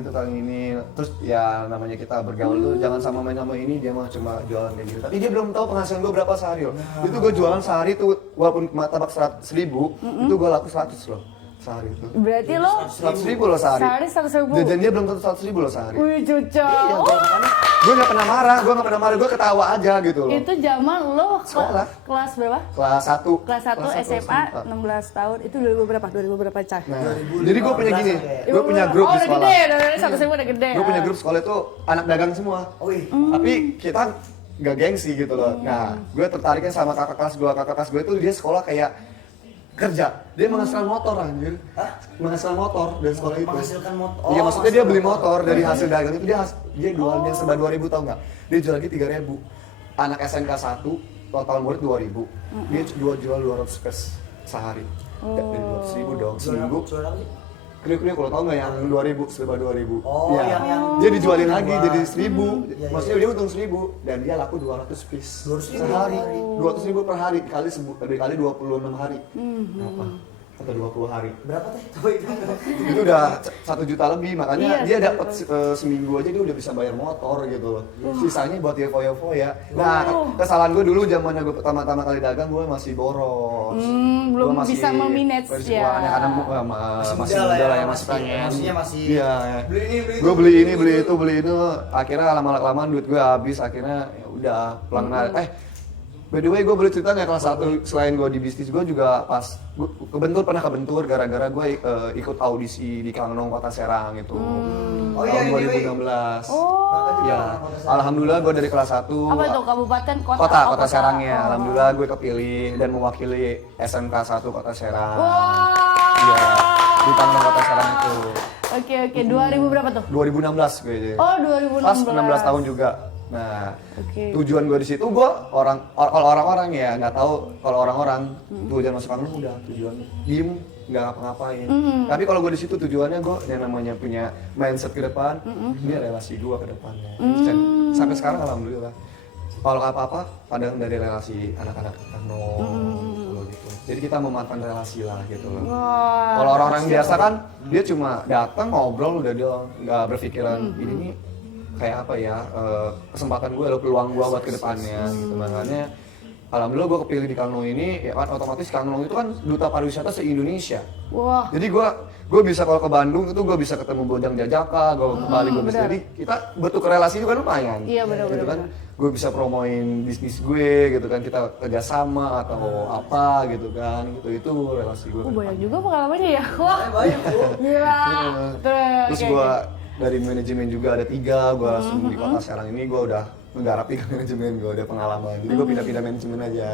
Terus ya namanya kita bergaul tuh jangan sama main sama ini, dia mah cuma jualan kayak gitu. Tapi dia belum tahu penghasilan gue berapa sehari loh. Itu gue jualan sehari tuh walaupun martabak 100.000, itu gue laku 100 loh sehari itu. Berarti lo 100.000 loh sehari. sehari 100.000. Dan dia belum tentu 100.000 loh sehari. Wih, cucok. Iya, gue nggak pernah marah, gue ketawa aja gitu loh. Itu zaman lo Sekolah. kelas berapa? Kelas 1. Kelas 1 SMA 16 tahun. Itu 2000 berapa? 2000 berapa, Cah? Nah, jadi gue punya gini, gue punya grup oh, di udah sekolah. gede, dari 100.000 udah gede. Gue punya grup sekolah itu anak dagang semua. Wih. Tapi kita nggak gengsi gitu loh. Nah, gue tertariknya sama kakak kelas gue itu dia sekolah kayak kerja. Dia menghasilkan motor anjir. Menghasilkan motor dari sekolah itu. Menghasilkan motor. Iya, Oh, maksudnya dia beli menghasilkan motor dari hasil dagang itu dia jualnya serba 2.000 tau nggak? Dia jual lagi 3.000. Anak SMK 1 total murid 2.000. Dia jual 200 kes sehari. Dari 200.000 dong, seminggu. Jualan apa sih? Kriuk-kriuk kalau tau nggak yang 2.000, serba 2.000. Oh, Iya. yang Dia dijualin lagi Wah. jadi 1.000. Iya, Maksudnya dia untung 1.000 dan dia laku 200 piece 200.000 sehari. per hari. 200.000 per hari dikali 26 hari. Berapa? Atau 20 hari. Berapa teh? Coba itu. Itu udah 1 juta lebih, makanya Iya, dia 1 dapat seminggu aja dia udah bisa bayar motor gitu loh. Sisanya buat dia foya-foya. Nah, kesalahan gue dulu zamannya gue pertama-tama kali dagang gue masih boros. Belum Gua masih bisa memanage masih ya. keuangannya karena masih muda lah ya, masih pengen. Maksudnya masih Iya. beli ini, beli itu. Gue beli ini, beli itu, beli itu. Akhirnya lama-lelamaan duit gue habis. Akhirnya ya udah pelan-pelan. By the way, gue boleh cerita nggak kelas 1 selain gue di bisnis, gue juga pas pernah kebentur gara-gara gue ikut audisi di Kangnong Kota Serang itu Oh iya, tahun ini, 2016. Oh. Ya, alhamdulillah gue dari kelas 1 Apa itu kabupaten kota? Kota Serangnya, alhamdulillah gue kepilih dan mewakili SMK 1 Kota Serang. Wah. Iya, di Kangnong Kota Serang itu. Oke, 2000 berapa tuh? 2016 gue aja. Oh, 2016. Pas 16 tahun juga. Nah, Oke. tujuan gue di situ gue kalau orang-orang ya nggak tahu kalau orang-orang tujuan masuk Kangnong udah tujuan diem nggak ngapa-ngapain. Tapi kalau gue di situ tujuannya gue yang namanya punya mindset ke depan, ini relasi gue ke depannya. Dan sampai sekarang alhamdulillah. Kalau apa-apa padahal dari relasi anak-anak Kangnong gitu. Jadi kita memanfaatkan relasi lah gitu loh. Kalau orang-orang biasa kan dia cuma datang ngobrol udah dia nggak berpikiran ini nih kayak apa ya kesempatan gue atau peluang gue buat kedepannya gitu. Makanya alhamdulillah gue kepilih di Kangnong ini ya kan otomatis Kangnong itu kan duta pariwisata se-Indonesia. Wah. Jadi gue bisa kalau ke Bandung itu gue bisa ketemu Bojang Jajaka, gue ke Bali gue bisa. Jadi kita bertukar relasi juga lumayan. Iya, benar, gitu benar, kan. Gue bisa promoin bisnis gue gitu kan, kita kerjasama atau apa gitu kan, gitu itu relasi gue. Banyak juga pengalamannya ya. Wah. Banyak tuh. Gila. Terus gue dari manajemen juga ada 3, gue langsung di Kota Serang ini gue udah menggarap 3 manajemen, gue udah pengalaman. Jadi gue pindah-pindah manajemen aja.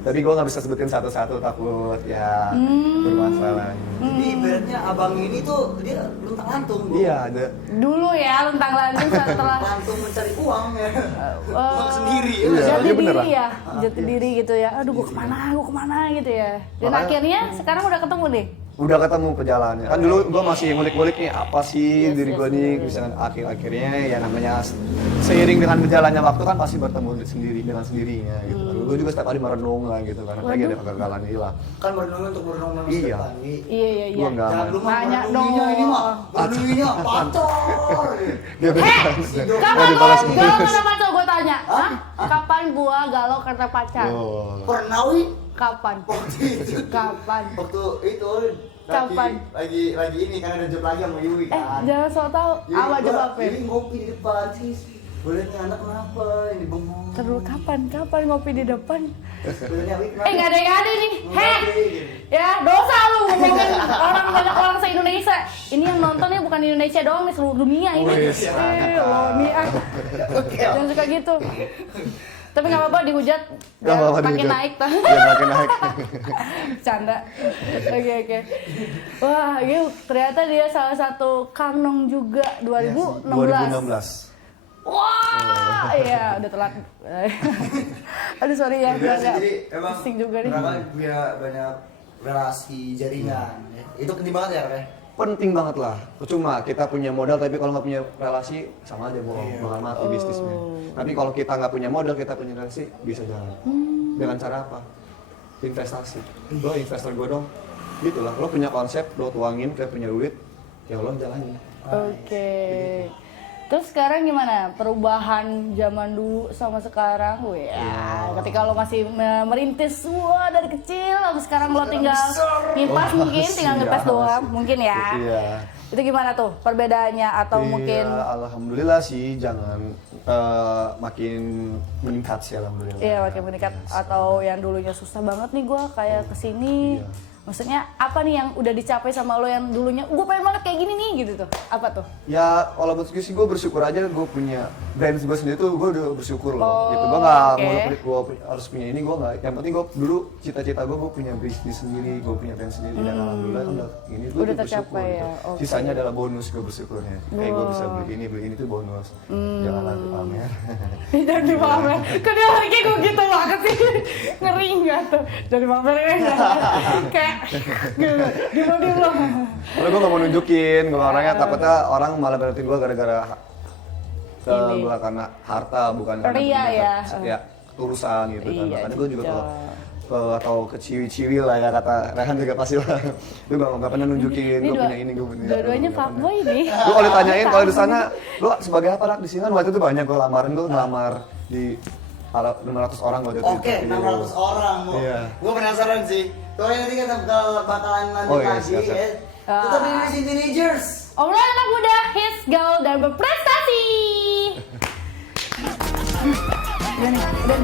Tapi gue nggak bisa sebutin satu-satu takut ya bermasalah. Jadi ibaratnya abang ini tuh dia luntang lantung. Bu. Iya ada. Dulu ya lentang lantung setelah Lantung mencari uang ya. Uang sendiri. Iya, jati iya bener diri lah. ya, jati diri gitu ya. Aduh, gua kemana gitu ya. Dan Makanya- akhirnya sekarang udah ketemu nih. Udah ketemu perjalanannya. Kan dulu gue masih ngulik-ngulik nih apa sih diri gue nih, misalkan akhir-akhirnya ya namanya seiring dengan berjalannya waktu kan pasti bertemu sendiri dengan sendirinya gitu. Gue juga setiap hari merenung lah gitu kan, apalagi ada kegagalan ini lah. Kan berenung untuk berenung masa Iya. depan. Wi. Iya. Gue nggak Jangan aman. lu mah Nanya berenunginya dong. ini mah. Berenunginya pacor. Dia beneran. Kapan gua dibalas galau karena pacar? Gua tanya. Hah? Kapan gua galau karena pacar? Oh. Pernah wi? Kapan? Kapan? Waktu itu Kapan? lagi ini kan ada job lagi sama Yui kan. Jangan so tau. Apa jawabnya? Ini ngopi di depan sih. Boleh nih anak kenapa? Ini bengong. Terus kapan ngopi di depan? Bolehnya Wi kenapa? Nggak ada yang ada nih. Ya dosa lu ngomongin orang banyak orang se-Indonesia. Ini yang nontonnya bukan Indonesia doang nih, seluruh dunia ini. Lo nih jangan suka gitu. Tapi nggak apa-apa dihujat. Nggak apa-apa Makin dihujat. naik tuh. Biar makin naik. Canda. Oke. Wah, gitu. Ternyata dia salah satu Kangnong juga 2016. 2016. Wah, iya udah telat. Aduh sorry ya, Iya sih, agak jadi emang pusing juga nih. mereka punya banyak relasi jaringan. Ya. Itu penting banget ya, Rek. Penting banget lah. Percuma kita punya modal tapi kalau nggak punya relasi sama aja bohong, bakal mati bisnisnya. Tapi kalau kita nggak punya modal, kita punya relasi bisa jalan. Dengan cara apa? Investasi. Lo investor gue dong. Gitu lah. Lo punya konsep, lo tuangin, kita punya duit, ya lo jalanin. Oke. Terus sekarang gimana perubahan zaman dulu sama sekarang? Ya, ketika lo masih merintis wah dari kecil, lalu sekarang lo tinggal ngimpas mungkin, tinggal ngimpas doang, mungkin ya. Iya. Itu gimana tuh perbedaannya atau mungkin? Alhamdulillah sih, jangan makin meningkat sih alhamdulillah. Iya makin meningkat atau yang dulunya susah banget nih gue kayak kesini. Maksudnya apa nih yang udah dicapai sama lo yang dulunya gue pengen banget kayak gini nih gitu tuh, apa tuh? Ya kalau menurut gue sih gue bersyukur aja gue punya brand gue sendiri tuh gue udah bersyukur loh. Oh, gitu. Gue nggak oke. mau gue harus punya ini, gue nggak. Yang penting gue dulu cita-cita gue punya bisnis sendiri, gue punya brand sendiri dan alhamdulillah kan udah ini gue Udah bersyukur. tercapai Gitu. ya, oke. Sisanya adalah bonus gue bersyukurnya. Kayak gue bisa beli ini tuh bonus. Jangan nanti pamer. Jangan dipamer, kok dia lagi gue gitu banget sih. Ngeri nggak tuh? Jadi pamer kayak Diem lo. Karena gue gak mau nunjukin, gue orangnya takutnya orang malah berarti gue gara-gara Ini. gue karena harta bukan karena Ria ya. ya ketulusan gitu kan. Iya, Makanya gue juga gitu. atau ke ciwi-ciwi lah ya kata Rehan juga pasti lah. Gue gak pernah nunjukin gue punya ini gue punya. Dua-duanya fuckboy nih. Lu kalau ditanyain kalau di sana, lu sebagai apa Rak di sini kan waktu itu banyak gue lamaran, gue ngelamar di 600 orang waktu itu. Oke, 600 orang. Iya. Gue penasaran sih. Kalau nanti kita bakalan lanjut Oh, iya, lagi siap, siap. ya. Tetap di Sini Teenagers. Obrolan anak muda, hits, gaul, dan berprestasi. Udah nih, udah.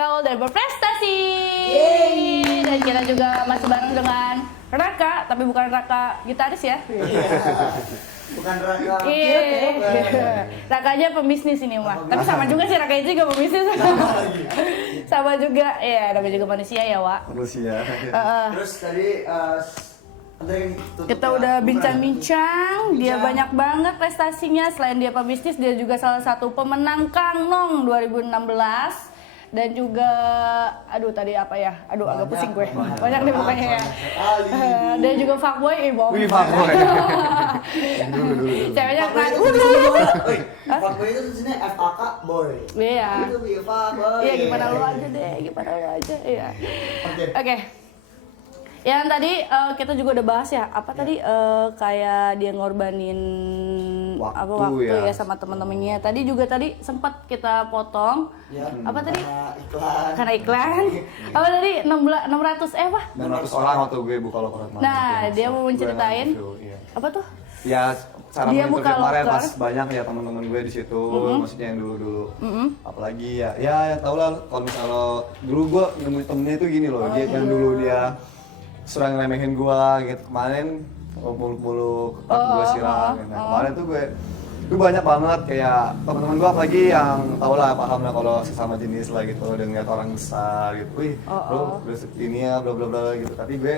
Gaul dan berprestasi. Dan kita juga masih bareng dengan Raka, tapi bukan Raka gitaris ya. Bukan Raka. Iya. Raka aja pembisnis ini mah. Tapi sama juga sih Raka itu juga pembisnis. Sama juga, ya namanya juga manusia ya Wak. Manusia. Terus tadi Kita udah bincang-bincang, dia banyak banget prestasinya. Selain dia pebisnis, dia juga salah satu pemenang Kangnong 2016. Dan juga, aduh tadi apa ya? Aduh agak pusing gue. Banyak nih pokoknya ya. Dan juga fuckboy, bohong. Wih, fuckboy. Ceweknya keren. Fuckboy itu tulisannya FAK boy. Iya. Itu fuckboy. Iya, gimana lu aja deh, gimana lu aja. Iya. Oke. Oke. Yang tadi kita juga udah bahas ya, apa tadi kayak dia ngorbanin waktu ya sama teman-temannya. Tadi juga sempat kita potong. Ya, apa tadi? Karena iklan. Karena iklan. Apa tadi 600 apa? 600 orang waktu gue buka loker. Nah, dia mau menceritain apa tuh? Ya, cara Dia menginterview buka kemarin loker. pas banyak ya teman-teman gue di situ, maksudnya yang dulu-dulu. Apalagi ya tau lah kalau misalnya dulu gue nemuin temennya itu gini loh, dia yang dulu dia serang remehin gue gitu. Kemarin muluk-muluk gue siram gitu. Nah, kemarin tuh gue Itu banyak banget kayak teman-teman gue apalagi yang tau lah, paham lah kalau sesama jenis lah gitu, dengan orang besar gitu, wih bro ini ya bla bla bla gitu. Tapi gue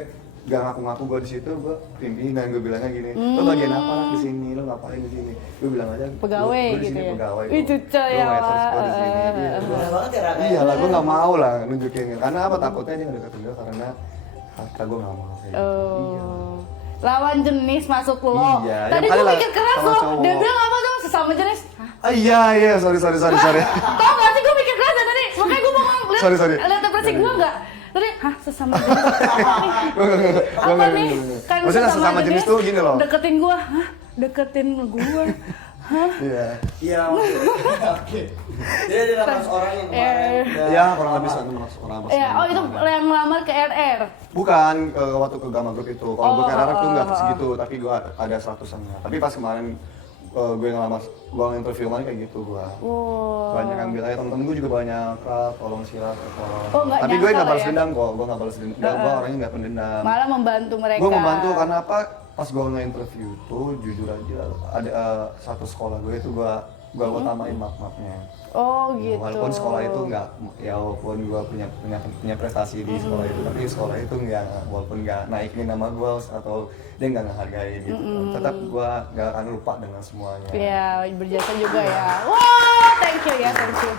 gak ngaku-ngaku gue di situ, gue pimpinan, gue bilangnya gini, lo bagian apa lah di sini, lo ngapain di sini? Gue bilang aja Pegawai gue di gitu sini ya? pegawai. Wih, cuca ya, Wak. Wak. Di sini. Bener banget ya Raka. Iya lah, gue gak mau lah nunjukin, karena apa, takutnya dia deketin gue karena harta gue gak mau kayak gitu. Iya. Lawan jenis masuk lo. Iya, Tadi yang gue kali lah mikir keras sama loh. cowok. Dia bilang apa dong sesama jenis? Hah? Iya, sorry. Tau gak sih gue mikir keras ya tadi? Makanya gue mau Sorry. lihat ekspresi gue gak? Tadi, hah sesama jenis? Apa nih? Kan Maksudnya sesama jenis tuh gini loh. Deketin gue, hah? Deketin gue? Hah? Iya. Iya, oke. Jadi ada 18 orang yang kemarin. Iya, kurang lebih satu orang masuk. Ya, oh itu yang ngelamar ke RR. Bukan waktu ke Gamma Group itu. Kalau gue ke RR tuh nggak segitu, tapi gue ada 100-annya. Tapi pas kemarin gue ngelamar, gue interview kemarin kayak gitu gue. Wow. Banyak yang bilang, temen-temen gue juga banyak, tolong silat, tolong. Oh, nggak Tapi gue nyangka nggak balas ya? dendam kok, gue nggak balas dendam. Gue orangnya nggak pendendam. Malah membantu mereka. Gue membantu karena apa? Pas gue nge-interview tuh jujur aja ada satu sekolah gue itu gue utamain map-mapnya. Oh gitu. Walaupun sekolah itu nggak, ya walaupun gue punya prestasi di sekolah itu, tapi sekolah itu nggak, walaupun nggak naikin nama gue atau dia nggak ngehargai gitu, tetap gue nggak akan lupa dengan semuanya. Iya, berjasa juga ya. Wow, thank you ya, thank you.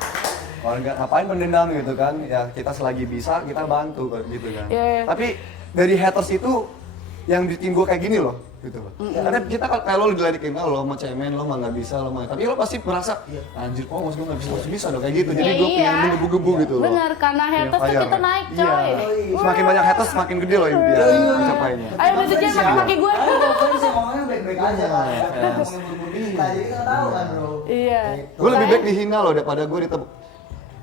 Kalau nggak ngapain pendendam gitu kan, ya kita selagi bisa kita bantu gitu kan. Iya. Tapi dari haters itu yang bikin gue kayak gini loh, gitu loh. Karena kita kalau lo diledekin, lo mau cemen, lo mah nggak bisa, lo mah. Tapi lo pasti merasa, anjir kok mas gue nggak bisa dong kayak gitu. Jadi Ya, gue iya. pengen menggebu-gebu gitu loh. Bener, karena haters tuh Fire. kita naik coy. Iya. Semakin banyak haters, semakin gede loh impian mencapainya. Ayo bersedia pakai kaki gue. Kan sih ngomongnya baik-baik aja kan. Ngomongin buru-buru kita, jadi kita tahu kan bro. Iya. Gue lebih baik dihina loh daripada gue ditepuk.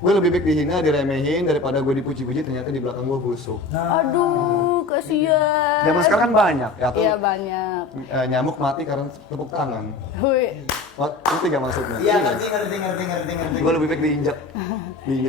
Gue lebih baik dihina, diremehin daripada gue dipuji-puji ternyata di belakang gue busuk. Aduh, kasihan. Zaman sekarang kan banyak ya tuh. Iya banyak. Nyamuk mati karena tepuk tangan. Hui. Ngerti gak maksudnya? Iya ngerti. Gue lebih baik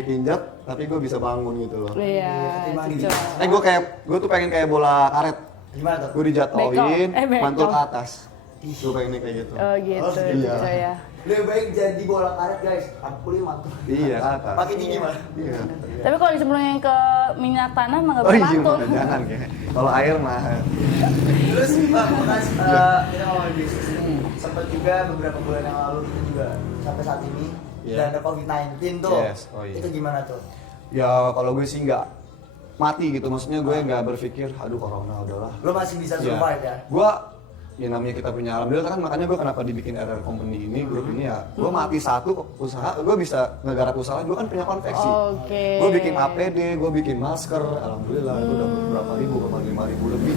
diinjak, tapi gue bisa bangun gitu loh. Iya. Ketimbang cucok. Gue tuh pengen kayak bola karet. Gimana tuh? Gue dijatuhin, Bengkok. mantul ke atas. Gue pengen kayak gitu. Oh gitu, iya. cucok ya. Lebih baik jadi bola karet guys. Aku 5 tuh. Iya, ke atas. Pakai tinggi mah. Iya. Tapi kalau disembunyiin ke minyak tanah mah nggak Oh iya, bermantul. jangan kayak. Kalau air mah. Terus bekas kita ngomongin bisnis nih. Sempet juga beberapa bulan yang lalu kita juga sampai saat ini Iya. dan ada COVID-19 tuh. Yes, oh iya. Itu gimana tuh? Ya kalau gue sih nggak mati gitu, maksudnya gue nggak berpikir, aduh corona udahlah. Lo masih bisa survive ya? Gue ya namanya kita punya, alhamdulillah kan, makanya gue kenapa dibikin RR Company ini, grup ini ya, gue mati satu usaha, gue bisa ngegarap usaha, gue kan punya konveksi. Oke. Gue bikin APD, gue bikin masker, alhamdulillah itu udah berapa ribu, 5.000 lebih,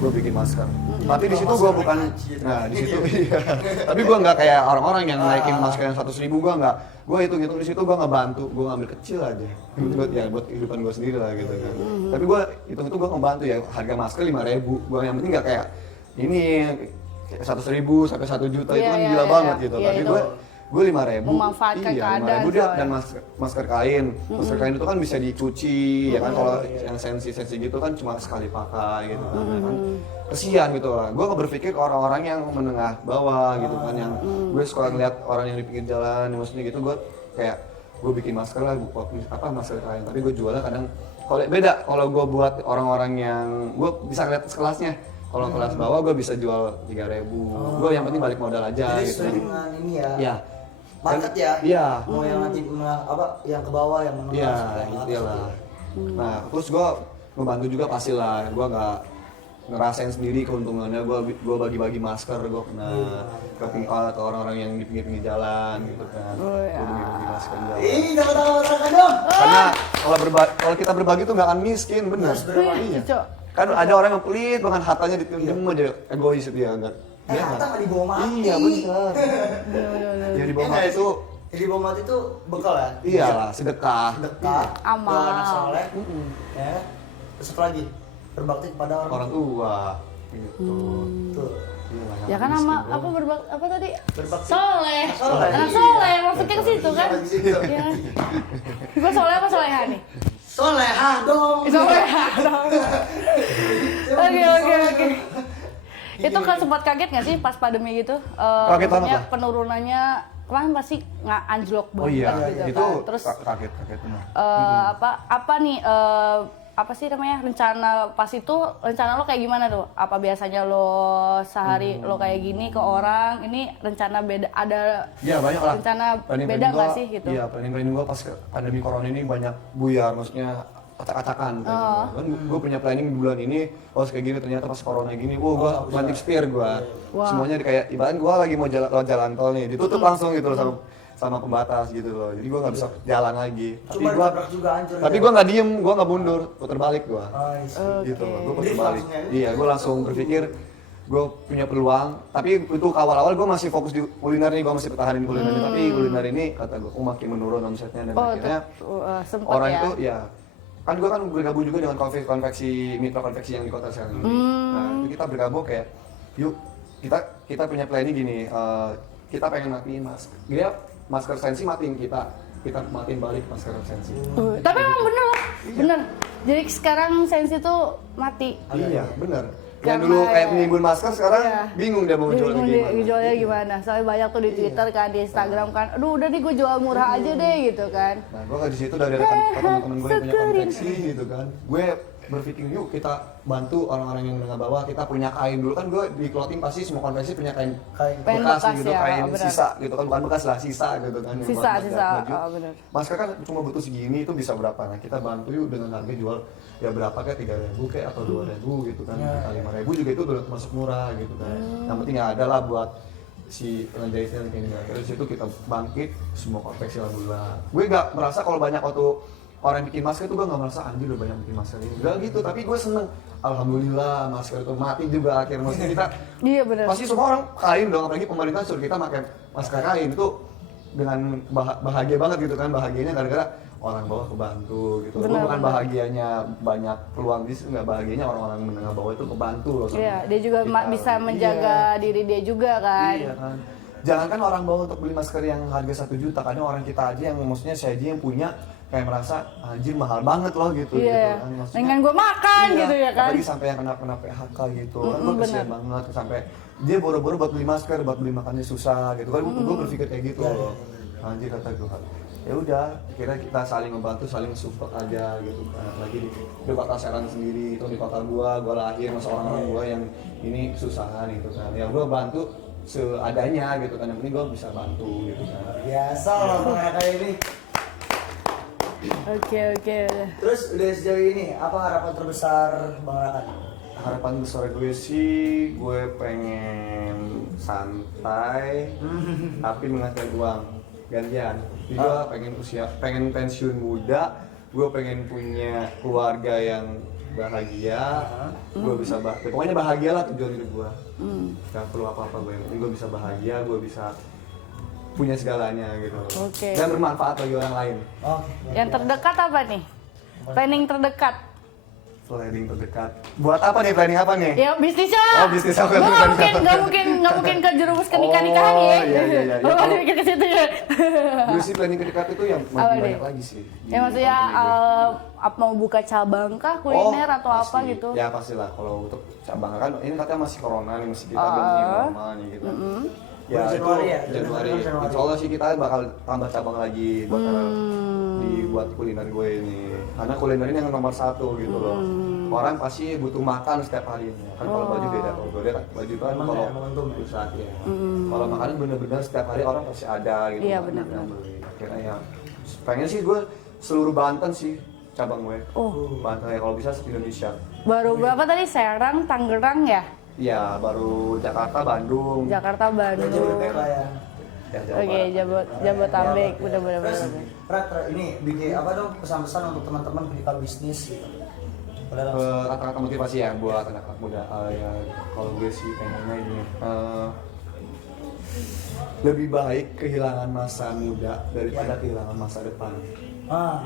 gue bikin masker. Tapi di situ gue bukan, nah di situ iya. Tapi gue nggak kayak orang-orang yang naikin masker yang 100.000, gue nggak. Gue hitung di situ gue ngebantu, gue ngambil kecil aja, buat kehidupan gue sendiri lah gitu kan. Tapi gue hitung itu gue ngebantu ya, harga masker 5.000, gue yang penting nggak kayak ini 100.000 sampai 1 juta itu kan Iya, gila iya, banget iya. gitu. Iya, Tapi itu gue 5.000. memanfaatkan Iya, keadaan, 5.000 dia, coy. dan masker kain. Masker kain itu kan bisa dicuci, ya kan, kalau yang sensi gitu kan cuma sekali pakai gitu kan. Ya kan. Kesian gitu lah. Gue nggak berpikir ke orang-orang yang menengah bawah gitu kan, yang gue suka ngeliat orang yang di pinggir jalan, maksudnya gitu, gue kayak gue bikin masker lah, masker kain, tapi gue jualnya kadang kalau beda. Kalau gue buat orang-orang yang gue bisa ngeliat kelasnya, kalau kelas bawah gue bisa jual 3.000, gue yang penting balik modal aja Jadi gitu. sesuai dengan ini ya. Iya. Market ya. Iya. Mau yang nanti yang ke bawah, yang menengah. Iya, seperti yang atas iyalah. gitu. Nah, terus gue membantu juga pasti lah, gue nggak ngerasain sendiri keuntungannya, gue bagi-bagi masker, gue pernah ke orang-orang yang di pinggir-pinggir jalan gitu kan, gue bagi-bagi masker juga. Ih, jangan tahu dong. Karena kalau kita berbagi tuh nggak akan miskin, bener. Wih, cucok. Kan ada orang yang pelit banget, hartanya ditinjem aja, egois itu ya enggak. Harta nggak dibawa mati. Iya benar. Ya di bawah mati itu, Jadi bawa mati itu bekal ya? iyalah sedekah. Sedekah, Amal. doa anak soleh, ya. Terus apa lagi? Berbakti kepada Orang tua gitu. Tuh. Iyalah, Ya kan miskin, sama bro. apa apa tadi? Berbakti. Soleh. Soleh, Anak iya. soleh, maksudnya ke situ kan? Iya, di situ. Iya. Gue soleh apa soleha nih? Solehah dong. Soleha dong. Oke. Itu kan sempat kaget nggak sih pas pandemi gitu? Kaget banget maksudnya lah. penurunannya kan pasti nggak anjlok Oh banget iya, gitu itu kan. Terus kaget benar. apa nih apa sih namanya rencana pas itu rencana lo kayak gimana tuh? Apa biasanya lo sehari lo kayak gini ke orang, ini rencana beda ada Iya banyak lah. rencana Planning-planning beda nggak gua- sih gitu? Iya, planning gua pas pandemi corona ini banyak buyar, maksudnya acak-acakan. Kan gue punya planning di bulan ini, harus kayak gini ternyata pas corona gini, gue banting setir gue. Semuanya kayak ibarat gue lagi mau jalan tol nih, ditutup langsung gitu loh sama pembatas gitu loh. Jadi gue nggak bisa jalan lagi. Cuma ditabrak juga hancur. Tapi gue nggak diem, gue nggak mundur, puter balik gue. Gitu, gue puter Drift balik. langsung ya? Iya, gue langsung berpikir gue punya peluang, tapi untuk awal-awal gue masih fokus di kuliner nih, gue masih pertahanin kuliner ini, tapi kuliner ini kata gue makin menurun omsetnya dan akhirnya sempet orang ya. itu ya kan gue kan bergabung juga dengan konveksi mitra konveksi yang di kota sekarang ini. Nah itu kita bergabung kayak yuk kita punya planning gini, kita pengen matiin masker sensi matiin kita matiin balik masker sensi. Tapi emang bener loh, bener. Jadi sekarang sensi tuh mati. Iya bener. Karena Yang dulu kayak ya- menimbun masker sekarang Iya. bingung dia mau jualnya gimana. Jualnya gimana? Soalnya banyak tuh di Twitter kan, di Instagram kan. Aduh udah nih gue jual murah aja deh gitu kan. Nah, gue di situ dari teman-teman gue yang punya konveksi gitu kan. Gue berpikir yuk kita bantu orang-orang yang menengah bawah. Kita punya kain dulu kan gue di clothing pasti semua konveksi punya kain Kain bekas bekas gitu, ya, kain benar. sisa gitu kan, bukan bekas lah, sisa gitu kan. yang buat baju. Bener. Masker kan cuma butuh segini itu bisa berapa? Nah kita bantu yuk dengan harga jual ya berapa kayak 3.000 kayak atau 2.000 gitu kan, atau 5.000 juga itu udah termasuk murah gitu kan. Yang penting ya ada lah buat si penjahitnya kayak gini. Terus itu kita bangkit semua konveksi alhamdulillah. Gue gak merasa kalau banyak waktu orang bikin masker itu gue gak merasa anjir udah banyak bikin masker ini. Gak gitu, tapi gue seneng. Alhamdulillah masker itu mati juga akhirnya. Maksudnya kita Iya bener. pasti semua orang kain dong, apalagi pemerintah suruh kita pakai masker kain itu dengan bahagia banget gitu kan, bahagianya gara-gara orang bawah kebantu gitu. Gue bukan bahagianya banyak peluang bisnis, nggak bahagianya orang-orang menengah bawah itu kebantu loh sama Iya, dia juga kita. bisa menjaga diri dia juga kan. Iya kan. Jangankan orang bawah untuk beli masker yang harga 1 juta, kadang orang kita aja yang maksudnya saya aja yang punya kayak merasa anjir mahal banget loh gitu. Iya. Gitu kan. Maksudnya, Dengan gue makan iya, gitu ya kan. apalagi sampai yang kena PHK gitu kan, gue kesian banget sampai dia boro-boro buat beli masker, buat beli makannya susah gitu kan. Gue berpikir kayak gitu loh. Anjir kata gue, ya udah kira kita saling membantu, saling support aja gitu kan. Lagi di kota Serang sendiri, itu di kota gua lahir masa orang-orang gua yang ini kesusahan gitu kan. Ya gua bantu seadanya gitu kan, yang penting gua bisa bantu gitu kan. Biasa orang kayak ini. Oke. Terus udah sejauh ini apa harapan terbesar Bang Rakan? Harapan besar gue sih, gue pengen santai tapi menghasilkan uang gantian. Jadi gue pengen pensiun muda, gue pengen punya keluarga yang bahagia, gue bisa pokoknya bahagia lah tujuan hidup gue. Gak perlu apa-apa gue, yang penting gue bisa bahagia, gue bisa punya segalanya gitu. Oke. Dan bermanfaat bagi orang lain. Oke. Yang terdekat apa nih? Planning terdekat? Planning terdekat. Buat apa nih? Planning apa nih? Ya bisnisnya. Oh, bisnis apa? Gue nggak mungkin ke jerumus ke nikah-nikahan Oh, ya. iya. Lo masih mikir ke situ ya. Gue sih planning terdekat itu yang Apa makin nih? banyak lagi sih. di Ya maksudnya company gue. apa mau buka cabang kah kuliner atau pasti. apa gitu? Ya pastilah kalau untuk cabang kan ini katanya masih corona nih, masih kita belum new normal nih gitu. Ya Bulan itu Januari ya? Januari. Januari. Insya Allah sih kita bakal tambah cabang lagi buat dibuat kuliner gue ini. Karena kuliner ini yang nomor 1 gitu loh. Orang pasti butuh makan setiap harinya. Kan kalau baju beda, kalau gue lihat baju kan Emang kalau ya, momentum. pusat ya. Kalau makanan bener-bener setiap hari orang pasti ada gitu. Iya, kan, benar-benar. yang beli. Akhirnya ya pengen sih gue seluruh Banten sih cabang gue. Banten ya kalau bisa se-Indonesia. Baru berapa tadi? Serang, Tangerang ya? Iya, baru Jakarta, Bandung. Jakarta, Bandung. Jabodetabek lah ya. Ya, Jawa Oke, Barat. Jabodetabek, Ya, bener-bener. Terus, Rat, ini bikin apa dong pesan-pesan untuk teman-teman ketika bisnis gitu. Boleh langsung. Kata-kata motivasi ya buat anak-anak muda. Ya, kalau gue sih pengennya ini lebih baik kehilangan masa muda daripada kehilangan masa depan. Ah,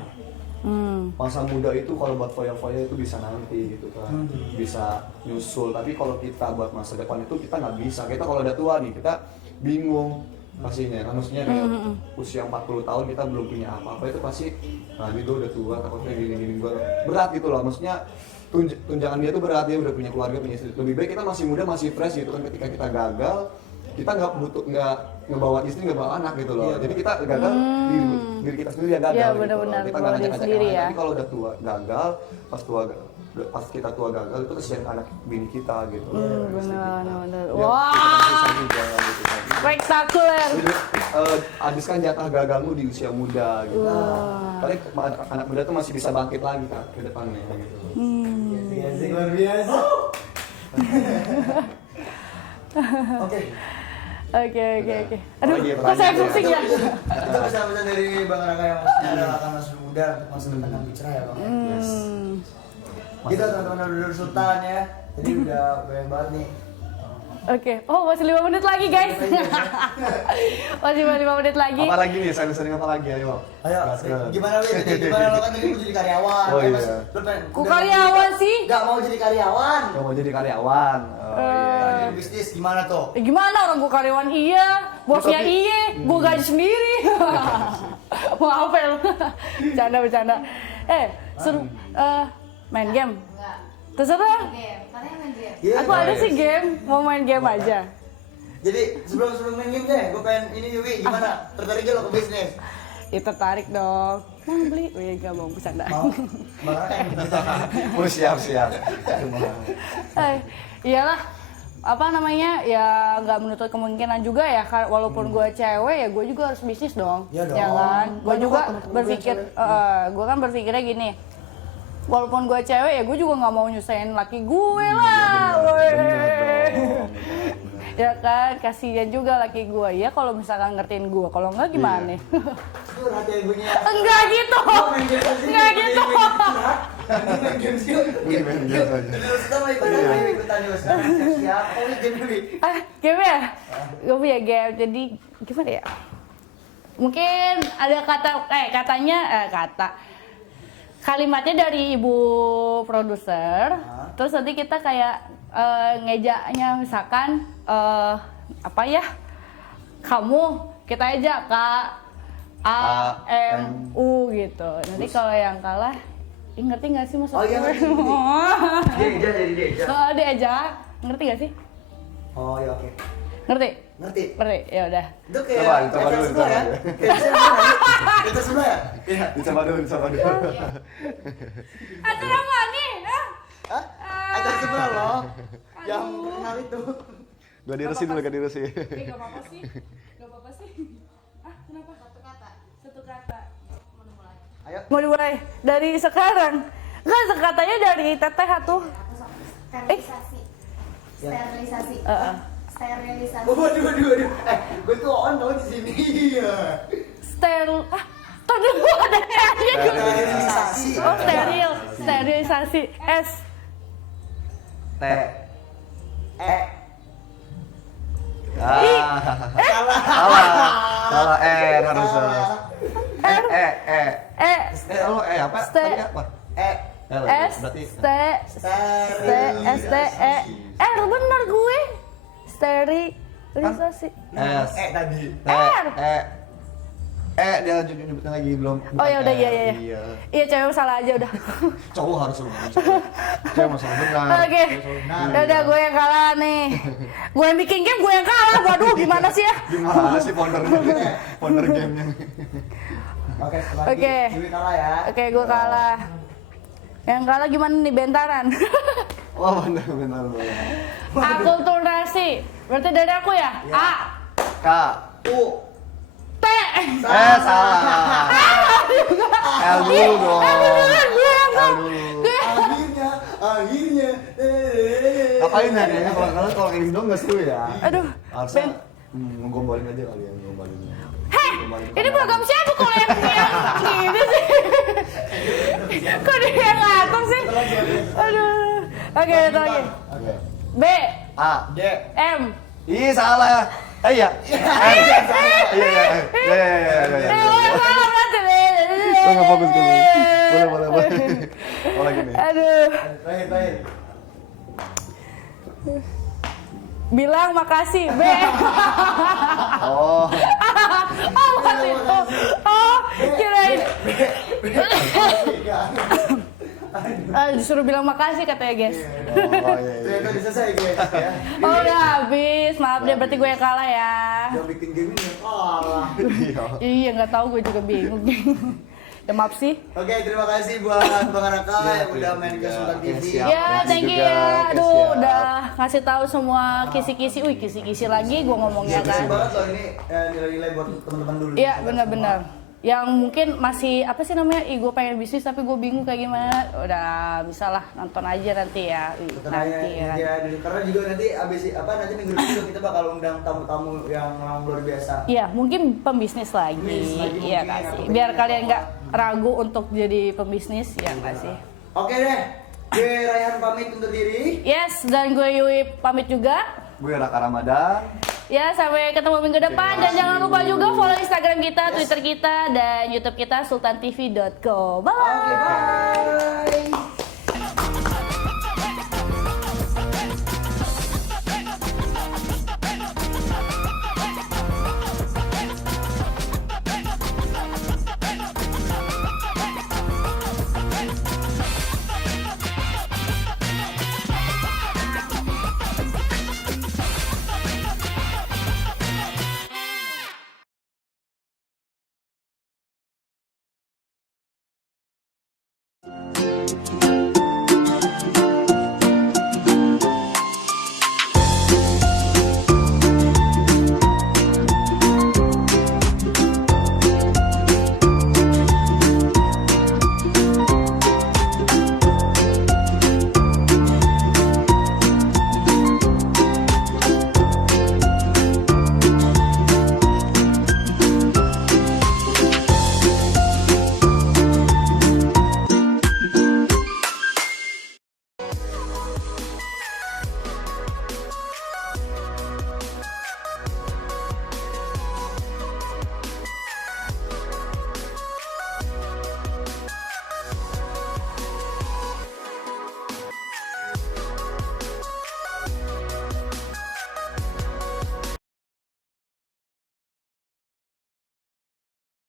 Masa muda itu kalau buat foya-foya itu bisa nanti gitu kan, bisa nyusul. Tapi kalau kita buat masa depan itu kita nggak bisa. Kita kalau udah tua nih kita bingung pastinya. Kan maksudnya kayak usia 40 tahun kita belum punya apa-apa itu pasti, nah gitu udah tua takutnya gini-gini gue berat gitu loh. Maksudnya tunjangan dia tuh berat, dia udah punya keluarga, punya istri. Lebih baik kita masih muda, masih fresh gitu kan, ketika kita gagal kita nggak ngebawa istri, nggak bawa anak gitu loh. Jadi kita gagal diri kita sendiri yang gagal Iya, gitu loh. benar-benar, Kita bawa nggak diri ngajak-ngajak sendiri yang lain. ya. Tapi kalau udah tua gagal, pas kita tua gagal itu kesian anak bini kita gitu. Benar. Ya, Wah, kita susah juga gitu kan. spektakuler. Jadi, habiskan jatah gagalmu di usia muda gitu. Paling anak muda tuh masih bisa bangkit lagi kan ke depannya gitu. Asik, luar biasa. Oke. Oke. Aduh, Apalagi kok saya pertanyaan pusing ya? Itu pesan-pesan dari Bang Raka yang maksudnya adalah akan masuk muda untuk masa depan yang lebih cerah ya Bang. Gitu teman-teman dari Sultan ya. Jadi udah banyak banget nih. Oke. Oh, masih 5 menit lagi, guys. Masih 5 menit lagi. Apa lagi nih? Sering apa lagi? Ayo. Ayo, gimana Wid? Gimana lo kan tadi mau jadi karyawan? Oh, ya, iya. Mas? Lo Kok karyawan sih? Gak mau jadi karyawan. Gak mau jadi karyawan. Oh iya. Jadi bisnis gimana tuh? Gimana orang gua karyawan iya, bosnya Tapi- iya, gua gaji sendiri. Mau apa ya lu? Bercanda. Suruh main game. Enggak. Terserah. Game. Katanya main game. Iya. Aku ada sih game, mau main game aja. Jadi sebelum main game deh, gue pengen ini Wi, gimana? Tertarik gak lo ke bisnis? Ya tertarik dong. Mau beli? Wih, gak mau bercanda. Mau? Bang Raka yang bisa. Oh siap. Iyalah, apa namanya, ya nggak menutup kemungkinan juga ya, walaupun gue cewek ya gue juga harus bisnis dong. Iya dong. Ya kan? Gue Banyak juga kok temen-temen berpikir, gue kan berpikirnya gini, walaupun gue cewek ya gue juga nggak mau nyusahin laki gue lah. Ya kan, kasihan juga laki gue ya kalau misalkan ngertiin gue, kalau nggak gimana? Itu hati ibunya. Enggak gitu. Main game aja. Enggak gitu. Main game sih. Main game aja. Terus kita mau ikutan yuk. Siap. Oh, game dulu. Game ya? Gue punya game, jadi gimana ya? Mungkin ada kalimatnya dari ibu produser, terus nanti kita kayak ngejaknya misalkan apa ya? Kamu, kita aja KAMU gitu. Nanti kalau yang kalah, ngerti nggak sih maksudnya? Oh iya, ngerti. Soal diajak, ngerti nggak sih? Oh iya oke. Ngerti? Ngerti. Ngerti, ya udah. Itu kayak Coba kayak dulu, sebelah ya. coba. Kayak sebelah ya. Kita sebelah ya? Iya. Dicoba dulu. Acara apa nih? Hah? Acara sebelah loh. Yang kenal itu. Gak diresi dulu, gak diresi. Gak apa-apa sih. Kenapa? Satu kata. Ayo. Mau dimulai dari sekarang? Kan sekatanya dari teteh tuh. Sterilisasi. Sterilisasi. Sterilisasi. Waduh. Gue tuh on tau di sini. Tadi gua ada R-nya juga. Sterilisasi. Oh, sterilisasi. S. T. Salah harusnya. Lo apa? Tadi apa? S. Berarti T. S. T. E. R bener gue. Sterilisasi. S. Tadi. R. Dia nyebutnya lagi belum. Oh ya udah, iya. Iya. Iya, cewek salah aja udah. Cowok harus ngomong cewek masalah benar. Oke. Udah gue yang kalah nih. Gue yang bikin game, gue yang kalah. Waduh, gimana sih ya? Gimana sih founder gamenya? Oke, Oke. Dewi kalah ya. Oke, gue kalah. Yang kalah gimana nih, bentaran? Oh benar. Akulturasi. Berarti dari aku ya? A. K. U. T. Salah. L dulu dong. Gue yang kalah. Akhirnya. Ngapain ya kayaknya kalau ini dong nggak seru ya. Aduh. Harusnya ngegombalin aja kali ya, ngegombalin. Ini program siapa kalau yang gini sih? Kok dia yang ngatur sih? Aduh. Oke, itu lagi. Oke. B. A. D. M. Ih salah. Iya. Iya. Salah berarti. Lo nggak fokus dulu. Boleh. Oh lagi nih. Aduh. Terakhir. Bilang makasih. B. Oh. Oh, kirain. Disuruh bilang makasih katanya guys. Oh iya. Ternyata udah selesai guys ya. Oh udah habis, maaf deh berarti gue yang kalah ya. Yang bikin game ini yang kalah. Iya nggak tahu gue juga bingung. Ya maaf sih. Oke, terima kasih buat Bang Raka yang udah main ke Sultan TV. Siap. Ya, thank you juga, ya. oke, Aduh, siap. udah ngasih tahu semua kisi-kisi. Wih, kisi-kisi lagi gue ngomongnya Kasih kan. banget loh ini nilai-nilai buat teman-teman dulu. Iya, benar-benar. Yang mungkin masih apa sih namanya? Gue pengen bisnis tapi gue bingung kayak gimana. Udah bisa lah nonton aja nanti ya. Wih, nanti ya. Ya, karena juga nanti abis nanti minggu depan juga kita bakal undang tamu-tamu yang luar biasa. Iya, mungkin pembisnis lagi. Pembisnis lagi Iya mungkin, kasih. atau Biar mungkin kalian apa. nggak ragu untuk jadi pembisnis, ya nggak sih. Oke deh, gue Rayhan pamit undur diri. Yes, dan gue Yui pamit juga. Gue Raka Ramadan. Ya, sampai ketemu minggu depan. Dan jangan lupa juga follow Instagram kita, Twitter kita, dan YouTube kita sultantv.co. Bye! Oke, bye.